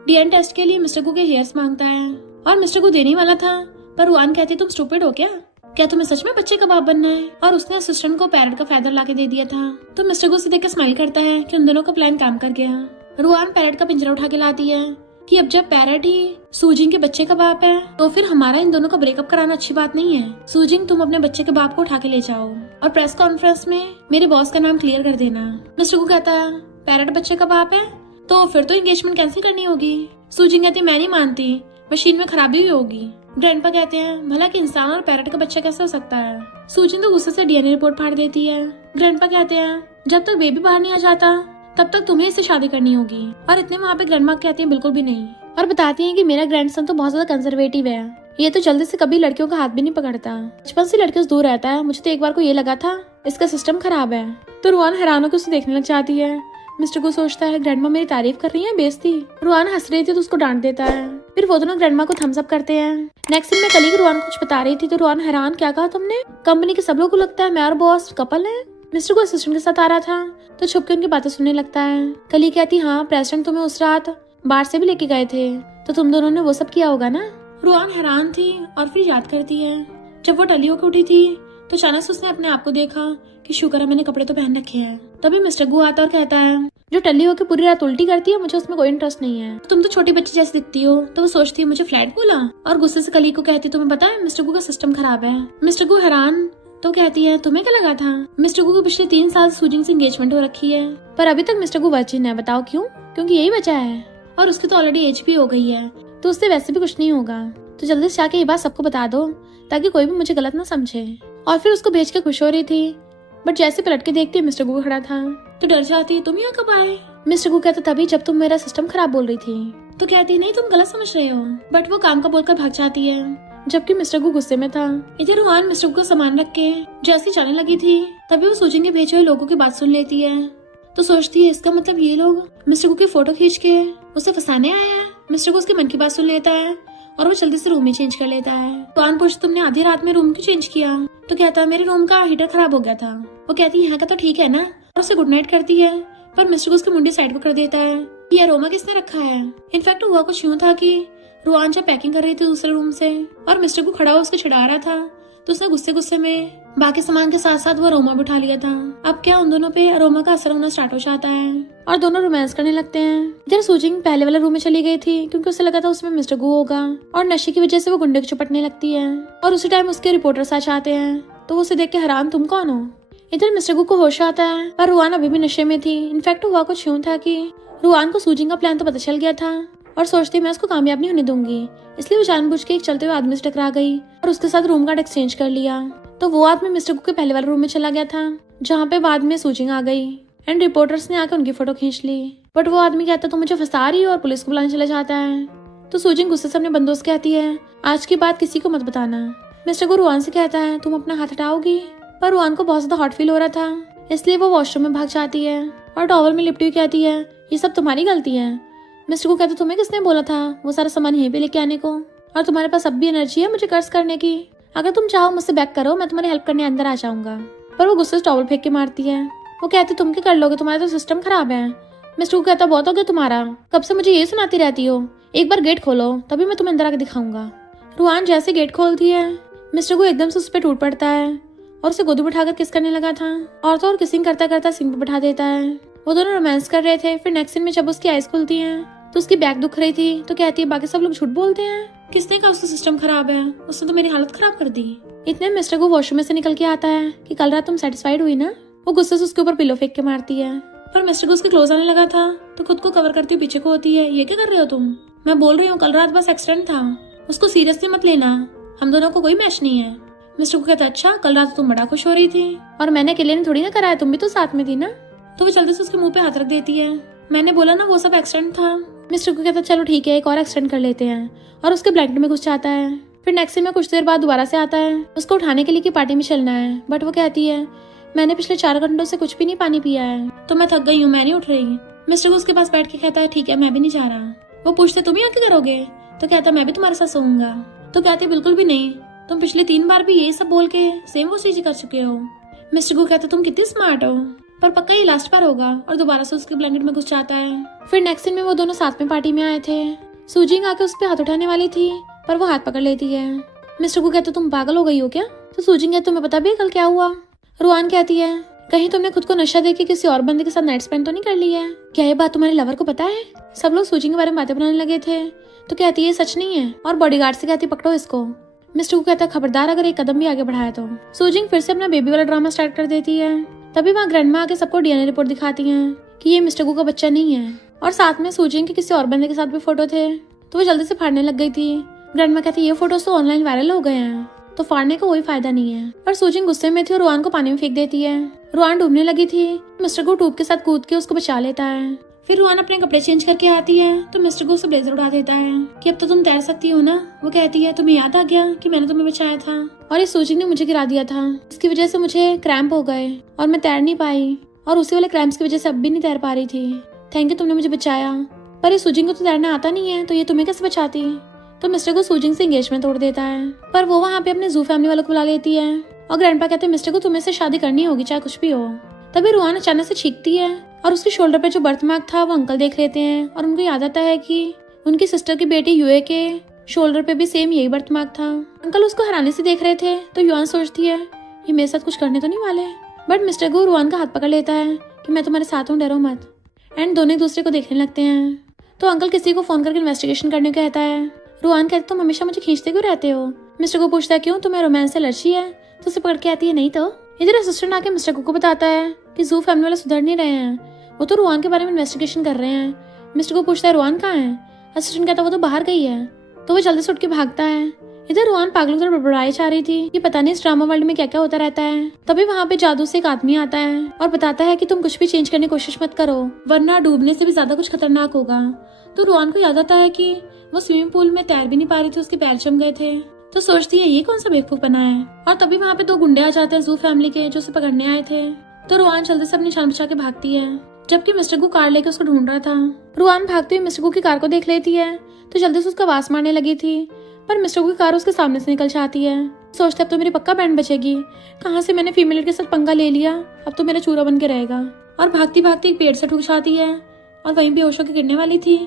डीएनए टेस्ट के लिए मिस्टर को के हेयर्स मांगता है, और मिस्टर को देने वाला था, पर रुआन कहती तुम स्टूपिड हो क्या तुम्हें सच में बच्चे का बाप बनना है। और उसने असिस्टेंट को पैरट का फैदर लाके दे दिया था। तो मिस्टर को उसे देख के स्माइल करता है कि उन दोनों का प्लान काम कर गया। रुआन पैरट का पिंजरा उठा के लाती है कि अब जब पैरट ही सूजिंग के बच्चे का बाप है तो फिर हमारा इन दोनों का ब्रेकअप कराना अच्छी बात नहीं है। सूजिंग तुम अपने बच्चे के बाप को उठा के ले जाओ और प्रेस कॉन्फ्रेंस में मेरे बॉस का नाम क्लियर कर देना। मिस्टर को कहता है पैरट बच्चे का बाप है तो फिर तो एंगेजमेंट कैंसिल करनी होगी। सूजिंग कहती मैं नहीं मानती, मशीन में खराबी हुई होगी। ग्रैंडपा कहते हैं भला कि इंसान और पैरट का बच्चा कैसे हो सकता है। सूजिंग तो गुस्से से डीएनए रिपोर्ट फाड़ देती है। ग्रैंडपा कहते हैं जब तक बेबी बाहर नहीं आ जाता तब तक तुम्हें इससे शादी करनी होगी। और इतने वहाँ पे ग्रैंडमा कहती हैं बिल्कुल भी नहीं, और बताती हैं कि मेरा ग्रैंडसन तो बहुत ज्यादा कंजर्वेटिव है, ये तो जल्दी से कभी लड़कियों का हाथ भी नहीं पकड़ता, बचपन से लड़कियों से दूर रहता है। मुझे तो एक बार को ये लगा था इसका सिस्टम खराब है। तो रुआन हैरान होकर उसे देखने लग जाती है, मिस्टर गु सोचता है ग्रैंडमा मेरी तारीफ कर रही है, बेइज्जती। रुआन हंस रही थी तो उसको डांट देता है। फिर वो दोनों ग्रैंडमा को थम्स अप करते हैं। नेक्स्ट सीन में कलीग रुआन कुछ बता रही थी तो रुआन हैरान, क्या कहा तुमने? कंपनी के सब लोग को लगता है मैं और बॉस कपल है? मिस्टर गु असिस्टेंट के साथ आ रहा था तो छुप के उनकी बातें सुनने लगता है। कली कहती, हाँ प्रेसिडेंट तुम्हें उस रात बाहर से भी लेके गए थे तो तुम दोनों ने वो सब किया होगा ना। रुआन हैरान थी और फिर याद करती है जब वो टली होकर उठी थी तो अचानक से उसने अपने आप को देखा कि शुक्र है मैंने कपड़े तो पहन रखे हैं। तभी मिस्टर गु आता और कहता है, जो टल्ली होकर पूरी रात उल्टी करती है मुझे उसमें कोई इंटरेस्ट नहीं है, तुम तो छोटी बच्ची जैसी दिखती हो। तो वो सोचती है मुझे फ्लैट बोला और गुस्से से कली को कहती, तुम्हें पता है मिस्टर गु का सिस्टम खराब है। मिस्टर गु हैरान तो कहती है, तुम्हें क्या लगा था? मिस्टर गु को पिछले 3 साल सूजिंग से एंगेजमेंट हो रखी है पर अभी तक मिस्टर गु वर्जिन है। बताओ क्यों? क्योंकि यही वजह है और उसकी तो ऑलरेडी एज भी हो गई है तो उससे वैसे भी कुछ नहीं होगा। तो जल्दी से आके ये बात सबको बता दो ताकि कोई भी मुझे गलत ना समझे। और फिर उसको भेज के खुश हो रही थी बट जैसे पलट के देखती मिस्टर गु खड़ा था तो डर जाती, तुम यहाँ कब आए? मिस्टर गु कहता, तभी जब तुम मेरा सिस्टम खराब बोल रही थी। तो कहती, नहीं तुम गलत समझ रहे हो। बट वो काम का बोलकर भाग जाती है जबकि मिस्टर गु गुस्से में था। इधर रुआन मिस्टर गु को सामान रख के जैसी जाने लगी थी तभी वो सोचेंगे भेजे हुए लोगों की बात सुन लेती है तो सोचती है इसका मतलब ये लोग मिस्टर गु की फोटो खींच के उसे फंसाने आए हैं। मिस्टर गु उसके मन की बात सुन लेता है और वो जल्दी से रूम ही चेंज कर लेता है। रुआन पूछती, तुमने आधी रात में रूम क्यों चेंज किया? तो कहता है मेरे रूम का हीटर खराब हो गया था। वो कहती है यहाँ का तो ठीक है ना और उसे गुड नाइट करती है पर मिस्टर गु उसकी मुंडी साइड को कर देता है। ये अरोमा किसने रखा है? इनफैक्ट हुआ कुछ यूं था कि रुआन जब पैकिंग कर रही थी दूसरे रूम से और मिस्टर गु खड़ा हो उसको छिड़ा रहा था तो उसने गुस्से गुस्से में बाकी सामान के साथ साथ वो अरोमा भी उठा लिया था। अब क्या उन दोनों पे अरोमा का असर होना स्टार्ट हो जाता है और दोनों रोमांस करने लगते हैं। इधर सूजिंग पहले वाले रूम में चली गई थी क्योंकि उसे लगा था उसमें मिस्टर गु होगा और नशे की वजह से वो गुंडे को चपटने लगती है और उसी टाइम उसके रिपोर्टर्स आ जाते हैं तो वो उसे देख के हैरान, तुम कौन हो? इधर मिस्टर गु को होश आता है पर रुआन अभी भी नशे में थी। इनफैक्ट हुआ कुछ यूं था कि रुआन को सूजिंग का प्लान तो पता चल गया था और सोचती मैं उसको कामयाब नहीं होने दूंगी, इसलिए वो जानबूझ के एक चलते हुए आदमी से टकरा गई और उसके साथ रूम कार्ड एक्सचेंज कर लिया। तो वो आदमी मिस्टर गु के पहले वाले रूम में चला गया था जहाँ पे बाद में सूजिंग आ गई एंड रिपोर्टर्स ने आकर उनकी फोटो खींच ली। बट वो आदमी कहता तो मुझे फंसा रही है और पुलिस को बुलाने चला जाता है। तो सूजिंग गुस्से से अपने बंदों से कहती है, आज की बात किसी को मत बताना। मिस्टर गु रुआन से कहता है, तुम अपना हाथ हटाओगी? पर रुआन को बहुत ज्यादा हॉट फील हो रहा था इसलिए वो वॉशरूम में भाग जाती है और टॉवल में लिपटी हुई कहती है, ये सब तुम्हारी गलती है। मिस्टर गु कहता, तुम्हें किसने बोला था वो सारा सामान यहीं पे लेके आने को? और तुम्हारे पास अब भी एनर्जी है मुझे कर्ज करने की? अगर तुम चाहो मुझसे बैक करो, मैं तुम्हारी हेल्प करने अंदर आ जाऊंगा। पर वो गुस्से से टॉवल फेंक के मारती है। वो कहती, तुम क्या कर लोगे, तुम्हारा तो सिस्टम खराब है। मिस्टर गु कहता, बहुत हो गया तुम्हारा, कब से मुझे ये सुनाती रहती हो, एक बार गेट खोलो तभी मैं तुम्हें अंदर आके दिखाऊंगा। रुआन जैसे गेट खोलती है मिस्टर गु एकदम से उस पर टूट पड़ता है और उसे गोदी बिठाकर किस करने लगा था और तो और किसिंग करता करता सीन पे बैठा देता है। वो दोनों रोमांस कर रहे थे। फिर नेक्स्ट सीन में जब उसकी आईज खुलती है तो उसकी बैक दुख रही थी तो कहती है, बाकी सब लोग झूठ बोलते हैं, किसने कहा उसका सिस्टम खराब है, उसने तो मेरी हालत खराब कर दी। इतने मिस्टर गु वॉशरूम में से निकल के आता है कि कल रात तुम सेटिस्फाइड हुई ना। वो गुस्से से उसके ऊपर पिलो फेंक के मारती है पर मिस्टर गु उसके क्लोज आने लगा था तो खुद को कवर करती हुई पीछे को होती है, ये क्या कर रहे हो तुम? मैं बोल रही हूँ कल रात बस एक्सीडेंट था, उसको सीरियसली मत लेना, हम दोनों को कोई मैच नहीं है। मिस्टर गु कहता, अच्छा कल रात तुम बड़ा खुश हो रही थी और मैंने अकेले ने थोड़ी ना कराया, तुम भी तो साथ में थी ना। तो वो जल्दी से उसके मुंह पे हाथ रख देती है, मैंने बोला ना वो सब एक्सीडेंट था। मिस्टर गु कहता, चलो ठीक है एक और एक्सीडेंट कर लेते हैं और उसके ब्लैंकेट में घुस जाता है। फिर नेक्स्ट सीन में कुछ देर बाद दोबारा से आता है, उसको उठाने के लिए कि पार्टी में चलना है बट वो कहती है, मैंने पिछले 4 घंटों से कुछ भी नहीं पानी पिया है तो मैं थक गई हूँ, मैं नहीं उठ रही। मिस्टर गु उसके पास बैठ के कहता है, ठीक है मैं भी नहीं जा रहा। वो पूछते, तुम यहाँ क्या करोगे? तो कहता, मैं भी तुम्हारे साथ सोऊंगा। तो कहते, बिल्कुल भी नहीं, तुम पिछले 3 बार भी ये सब बोल के सेम वो चीज कर चुके हो। मिस्टर गु कहता, तुम कितनी स्मार्ट हो, पर पक्का ये लास्ट बार होगा और दोबारा से उसके ब्लैंकेट में घुस जाता है। फिर नेक्स्ट सीन में वो दोनों साथ में पार्टी में आए थे। सूजिंग आके उस पर हाथ उठाने वाली थी पर वो हाथ पकड़ लेती है। मिस्टर गु कहते, तुम पागल हो गई हो क्या? तो सूजिंग कहती, तुम्हें पता भी है कल क्या हुआ? रुआन कहती है, कहीं तुमने खुद को नशा देके किसी और बंदे के साथ नाइट स्पेंड तो नहीं कर लिया है? क्या ये बात तुम्हारे लवर को पता है? सब लोग सूजिंग के बारे में बातें बनाने लगे थे। तो कहती है सच नहीं है और बॉडीगार्ड से कहती पकड़ो इसको। मिस्टर गु कहता, खबरदार अगर एक कदम भी आगे बढ़ाया तो। सूजिंग फिर से अपना बेबी वाला ड्रामा स्टार्ट कर देती है। तभी वहाँ ग्रैंडमा आके सबको डीएनए रिपोर्ट दिखाती हैं कि ये मिस्टर गु का बच्चा नहीं है और साथ में सूजिंग के किसी और बंदे के साथ भी फोटो थे तो वो जल्दी से फाड़ने लग गई थी। ग्रैंडमा कहती, ये फोटोज तो ऑनलाइन वायरल हो गए हैं तो फाड़ने का कोई फायदा नहीं है। पर सूजिंग गुस्से में थी और रुआन को पानी में फेंक देती है। रुआन डूबने लगी थी, मिस्टर गु ट्यूब के साथ कूद के उसको बचा लेता है। फिर रुआन अपने कपड़े चेंज करके आती है तो मिस्टर गु उसे ब्लेजर उड़ा देता है कि अब तो तुम तैर सकती हो ना। वो कहती है, तुम्हें याद आ गया कि मैंने तुम्हें बचाया था और इस सूजिंग ने मुझे गिरा दिया था, इसकी वजह से मुझे क्रैम्प हो गए और मैं तैर नहीं पाई और उसी वाले क्रैम्प्स की वजह से अब भी नहीं तैर पा रही थी। थैंक यू, तुमने मुझे बचाया। पर ये सूजिंग को तो तैरना आता नहीं है, तो ये तुम्हें कैसे बचाती? तो मिस्टर को सूजिंग से एंगेजमेंट तोड़ देता है, पर वो वहाँ पे अपने जू फैमिली वालों को बुला लेती है और ग्रैंडपा कहते हैं मिस्टर को तुम्हें से शादी करनी होगी चाहे कुछ भी हो। तभी रुआन अचानक से चीखती है और उसके शोल्डर पे जो बर्थ मार्क था वो अंकल देख लेते हैं और उनको याद आता है कि उनकी सिस्टर की बेटी यूए के शोल्डर पे भी सेम यही बर्थ मार्क था। अंकल उसको हैरानी से देख रहे थे, तो युआन सोचती है ये मेरे साथ कुछ करने तो नहीं वाले। बट मिस्टर गो रुआन का हाथ पकड़ लेता है कि मैं तुम्हारे साथ हूँ, डरो मत। एंड दोनों एक दूसरे को देखने लगते हैं। तो अंकल किसी को फोन करके इन्वेस्टिगेशन करने को कहता है। रुआन कहते तुम हमेशा मुझे खींचते क्यों रहते हो? मिस्टर को पूछता है क्यों, तुम्हें रोमांस से एलर्जी है? तो उसे पकड़ के आती है नहीं तो। इधर असिस्टेंट आके मिस्टर को बताता है कि जू फैमिली वाले सुधर नहीं रहे हैं, वो तो रुआन के बारे में इन्वेस्टिगेशन कर रहे हैं। मिस्टर को पूछता है रुआन कहाँ है? असिस्टेंट कहता है वो तो बाहर गई है। तो वो जल्दी से उठ के भागता है। इधर रुआन पागलों की तरह बड़बड़ाई चाह रही थी कि पता नहीं इस ड्रामा वर्ल्ड में क्या क्या होता रहता है। तभी वहाँ पे जादू से एक आदमी आता है और बताता है कि तुम कुछ भी चेंज करने की कोशिश मत करो, वरना डूबने से भी ज्यादा कुछ खतरनाक होगा। तो रुआन को याद आता है कि वो स्विमिंग पूल में तैर भी नहीं पा रही थी, उसके पैर जम गए थे। तो सोचती है ये कौन सा बेवकूफ बना है। और तभी वहाँ पे 2 गुंडे आ जाते हैं जू फैमिली के, जो उसे पकड़ने आए थे। तो रुआन जल्दी से अपनी जान बचा के भागती है, जबकि मिस्टर गू कार लेके उसको ढूंढ रहा था। रुआन भागते हुए मिस्टर गू की कार को देख लेती है, तो जल्दी से उसका आवाज मारने लगी थी, पर मिस्टर गू की कार उसके सामने से निकल जाती है। सोचते अब तो मेरी पक्का बैंड बचेगी, कहाँ से मैंने फीमेल के साथ पंगा ले लिया, अब तो मेरा चूरा बन के रहेगा। और भागती भागती एक पेड़ से ठुक जाती है और वहीं बेहोश होकर गिरने वाली थी।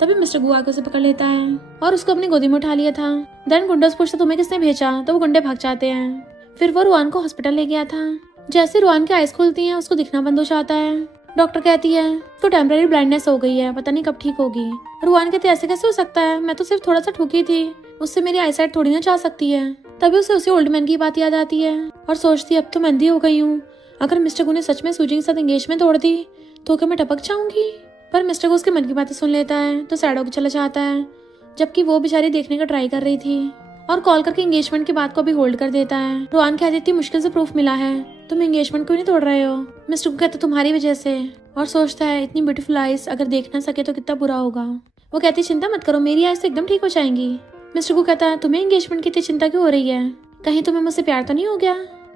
तभी मिस्टर गू आके उसे पकड़ लेता है और उसको अपनी गोदी में उठा लिया था। देन गुंडा से पूछता तुम्हें किसने भेजा? तो वो गुंडे भाग जाते हैं। फिर वो रुआन को हॉस्पिटल ले गया था। जैसे रुआन की आइज खुलती हैं उसको दिखना बंद हो जाता है। डॉक्टर कहती है उसको टेम्परेरी ब्लाइंडनेस हो गई है, पता नहीं कब ठीक होगी। रुआन कहते ऐसे कैसे हो सकता है, मैं तो सिर्फ थोड़ा सा ठुकी थी, उससे मेरी आईसाइट थोड़ी ना जा सकती है। तभी उसे उसी ओल्ड मैन की बात याद आती है और सोचती है अब तो मैं अंधी हो गई हूँ, अगर मिस्टर गू ने सच में सूजी के साथ एंगेजमेंट तोड़ दी तो क्या मैं टपक जाऊंगी? पर मिस्टर गू उसके मन की बातें सुन लेता है तो सैड होकर चला जाता है, जबकि वो बेचारी देखने का ट्राई कर रही थी और कॉल करके एंगेजमेंट की बात को भी होल्ड कर देता है। रुआन कह देती मुश्किल से प्रूफ मिला है, तुम एंगेजमेंट क्यों नहीं तोड़ रहे हो? मिस्टर गू कहता तुम्हारी वजह से, और सोचता है इतनी ब्यूटीफुल आइज अगर देख ना सके तो कितना बुरा होगा। वो कहती चिंता मत करो, मेरी आइज तो एकदम ठीक हो जाएंगी। मिस्टर गू कहता है तुम्हें एंगेजमेंट की इतनी चिंता क्यों हो रही है, कहीं तुम्हें मुझसे प्यार तो नहीं हो गया?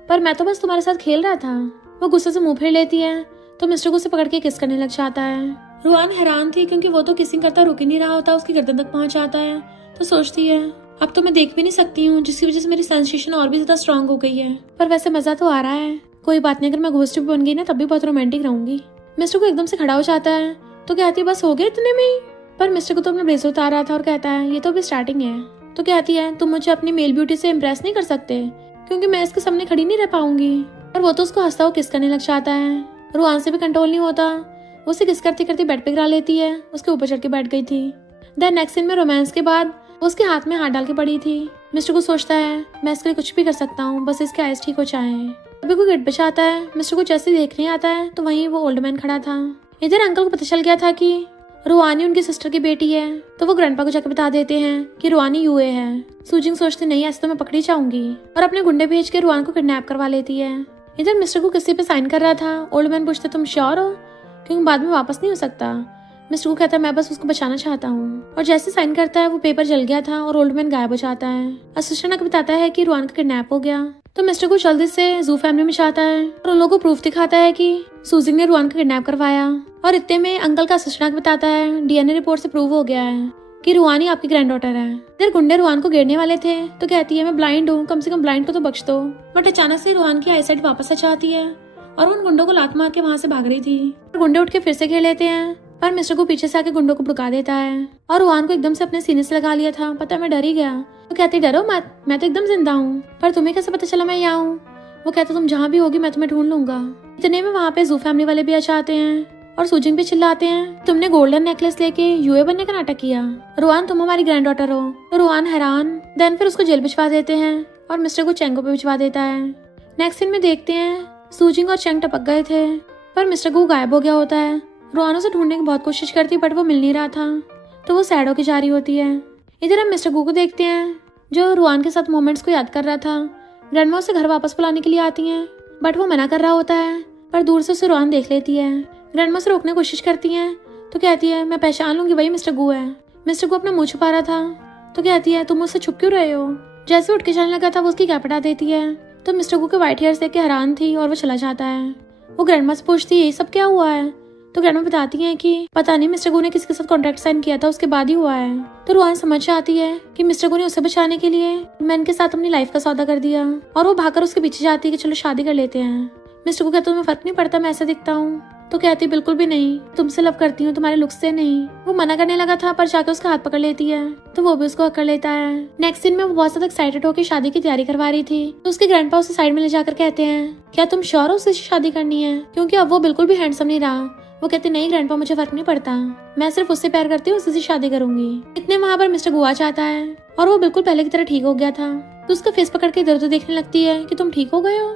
पर मैं तो बस तुम्हारे साथ खेल रहा था। वो गुस्से से मुंह फेर लेती है तो मिस्टर गू से पकड़ के किस करने लग जाता है। रुआन हैरान थी क्योंकि वो तो किसिंग करता रुक ही नहीं रहा होता, उसकी गर्दन तक पहुंच जाता है। तो सोचती है अब तो मैं देख भी नहीं सकती हूँ, जिसकी वजह से मेरी सेंसेशन और भी ज्यादा स्ट्रांग हो गई है। पर वैसे मजा तो आ रहा है, कोई बात नहीं, अगर मैं घोस्ट भी बन गई ना तब भी बहुत रोमांटिक रहूंगी। मिस्टर को एकदम से खड़ा हो जाता है तो कहती है बस हो गया इतने में ही? पर मिस्टर को तो अपना ब्लेजर उतार रहा था और कहता है ये तो अभी स्टार्टिंग है। तो कहती है तुम मुझे अपनी मेल ब्यूटी से इम्प्रेस नहीं कर सकते, क्योंकि मैं इसके सामने खड़ी नहीं रह पाऊंगी। और वो तो उसको हंसता हुआ किस करने लग जाता है। रुआन से भी कंट्रोल नहीं होता, वो उसे किस करती करती बेड पे गिरा लेती है, उसके ऊपर चढ़ के बैठ गई थी। देन नेक्स्ट सीन में रोमांस के बाद वो उसके हाथ में हाथ डाल के पड़ी थी। मिस्टर को सोचता है मैं इसके लिए कुछ भी कर सकता हूँ, बस इसके आइज ठीक हो जाए। अभी कोई गेट पे आता है, मिस्टर को जैसे देखने आता है तो वहीं वो ओल्ड मैन खड़ा था। इधर अंकल को पता चल गया था कि रुआनी उनकी सिस्टर की बेटी है, तो वो ग्रैंडपा को जाकर बता देते हैं कि रुआनी यूए है। सूजिंग सोचती नहीं ऐसे तो मैं पकड़ी जाऊंगी और अपने गुंडे भेज के रुआन को किडनैप करवा लेती है। इधर मिस्टर को किसी पे साइन कर रहा था। ओल्ड मैन पूछते तुम श्योर हो, क्योंकि बाद में वापस नहीं हो सकता। मिस्टर को कहता है मैं बस उसको बचाना चाहता हूँ, और जैसे साइन करता है वो पेपर जल गया था और ओल्ड मैन गायब हो जाता है। असिस्टेंट आकर बताता है कि रुआन का किडनैप हो गया। तो मिस्टर को जल्दी से जू फैमिली में जाता है और उन लोगों को प्रूफ दिखाता है कि सूजिंग ने रुआन का किडनैप करवाया। और इतने में अंकल का असिस्टेंट बताता है डीएनए रिपोर्ट से प्रूव हो गया है कि रुआनी आपकी ग्रैंड डॉटर है। इधर गुंडे रुआन को घेरने वाले थे तो कहती है मैं ब्लाइंड हूँ, कम से कम ब्लाइंड को तो बख्श दो। बट अचानक से रुआन की आईसाइट वापस आ जाती है और उन गुंडों को लात मार के वहाँ से भाग रही थी। गुंडे उठ के फिर से घेर लेते हैं, पर मिस्टर को पीछे से आके गुंडों को भड़का देता है और रुआन को एकदम से अपने सीने से लगा लिया था। पता है मैं डर ही गया। वो कहती डरो मत, मैं तो एकदम जिंदा हूँ। पर तुम्हें कैसे पता चला मैं यहाँ हूँ? वो कहता तुम जहाँ भी होगी मैं तुम्हें ढूंढ लूंगा। इतने में वहाँ पे जू फैमिली वाले भी आ जाते हैं और सूजिंग पे चिल्लाते हैं तुमने गोल्डन नेकलेस लेके यूए बनने का नाटक किया, रुआन तुम हमारी ग्रैंड डॉटर हो। तो रुआन हैरान। देन फिर उसको जेल भिजवा देते हैं और मिस्टर को चेंगो पे भिजवा देता है। नेक्स्ट सीन में देखते हैं सूजिंग और चेंग टपक गए थे, पर मिस्टर को गायब हो गया होता है। रुआन उसे ढूंढने की बहुत कोशिश करती बट वो मिल नहीं रहा था, तो वो सैड होकर जा रही होती है। इधर हम मिस्टर गू को देखते हैं जो रुआन के साथ मोमेंट्स को याद कर रहा था। ग्रैंडमा उसे घर वापस बुलाने के लिए आती हैं, बट वो मना कर रहा होता है, पर दूर से उसे रुआन देख लेती है। ग्रैंडमा से रोकने की कोशिश करती हैं तो कहती है मैं पहचान लूंगी वही मिस्टर गू है। मिस्टर गू अपना मुंह छुपा रहा था तो कहती है तुम मुझसे छुप क्यों रहे हो। जैसे उठ के जाने लगा था वो उसकी कैप हटा देती है, तो मिस्टर गू के व्हाइट हेयर्स देख के हैरान थी और वो चला जाता है। वो ग्रैंडमा से पूछती है ये सब क्या हुआ है। तो ग्रैंडमा बताती हैं कि पता नहीं मिस्टर गो ने किसके साथ कॉन्ट्रैक्ट साइन किया था, उसके बाद ही हुआ है। तो रुआन समझ आती है कि मिस्टर गो ने उसे बचाने के लिए मैन के साथ अपनी लाइफ का सौदा कर दिया, और वो भागकर उसके पीछे जाती है कि चलो शादी कर लेते हैं। मिस्टर गो कहता तुम्हें फर्क नहीं पड़ता मैं ऐसा दिखता हूँ। तो कहती बिल्कुल भी नहीं, तुमसे लव करती हूँ, तुम्हारे लुक्स से नहीं। वो मना करने लगा था पर जाके उसका हाथ पकड़ लेती है, तो वो भी उसको हक कर लेता है। नेक्स्ट दिन में वो बहुत ज्यादा एक्साइटेड होकर शादी की तैयारी करवा रही थी, तो उसके ग्रैंडपा उसे साइड में ले जाकर कहते हैं क्या तुम श्योर हो उससे शादी करनी है, क्योंकि अब वो बिल्कुल भी हैंडसम नहीं रहा। वो कहते नहीं ग्रैंडपा मुझे फर्क नहीं पड़ता, मैं सिर्फ उससे प्यार करती हूँ, उसी से शादी करूंगी। इतने वहाँ पर मिस्टर गो आ जाता है और वो बिल्कुल पहले की तरह ठीक हो गया था। तो उसका फेस पकड़ के इधर उधर देखने लगती है कि तुम ठीक हो गए हो।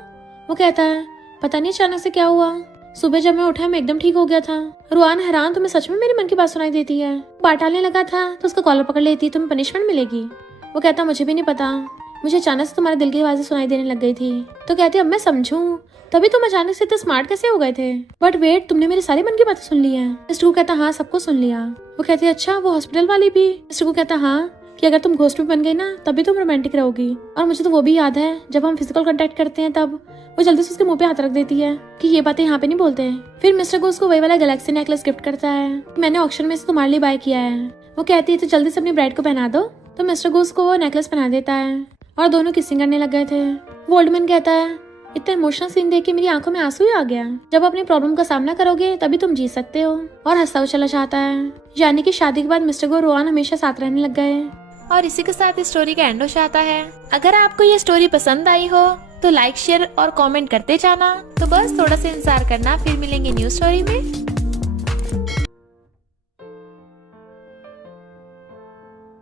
वो कहता है पता नहीं अचानक से क्या हुआ, सुबह जब मैं उठा मैं एकदम ठीक हो गया था। रुआन हैरान तुम्हें सच में मेरे मन की बात सुनाई देती है। बात डालने लगा था तो उसका कॉलर पकड़ लेती तुम्हें पनिशमेंट मिलेगी। वो कहता मुझे भी नहीं पता, मुझे अचानक से तुम्हारे दिल की आवाजें सुनाई देने लग गई थी। तो कहती अब मैं समझूं तभी तुम अचानक से इतने स्मार्ट कैसे हो गए थे। बट वेट तुमने मेरी सारी मन की बातें सुन ली है। मिस्टर को कहता हाँ सबको सुन लिया। वो कहती अच्छा वो हॉस्पिटल वाली भी। मिस्टर को कहता हाँ कि अगर तुम घोस्ट में बन गई ना तभी तुम रोमांटिक रहोगी। और मुझे तो वो भी याद है जब हम फिजिकल कांटेक्ट करते हैं तब वो जल्दी से उसके मुंह पे हाथ रख देती है कि ये बातें यहाँ पे नहीं बोलते। फिर मिस्टर को उसको वही वाला गैलेक्सी नेकलेस गिफ्ट करता है, मैंने ऑक्शन में से तुम्हारे लिए बाय किया है। वो कहती है तो जल्दी से अपनी ब्राइड को पहना दो। तो मिस्टर को उसको वो नेकलेस पहना देता है और दोनों किसिंग करने लग गए थे। वो ओल्ड मैन कहता है इतना इमोशनल सीन देख के मेरी आंखों में आंसू ही आ गया। जब अपनी प्रॉब्लम का सामना करोगे तभी तुम जी सकते हो। और हंसता हुआ चला जाता है। यानी कि शादी के बाद मिस्टर को रोआन हमेशा साथ रहने लग गए। और इसी के साथ इस स्टोरी का एंड हो जाता है। अगर आपको ये स्टोरी पसंद आई हो तो लाइक शेयर और कमेंट करते जाना। तो बस थोड़ा सा इंतजार करना, फिर मिलेंगे न्यू स्टोरी में।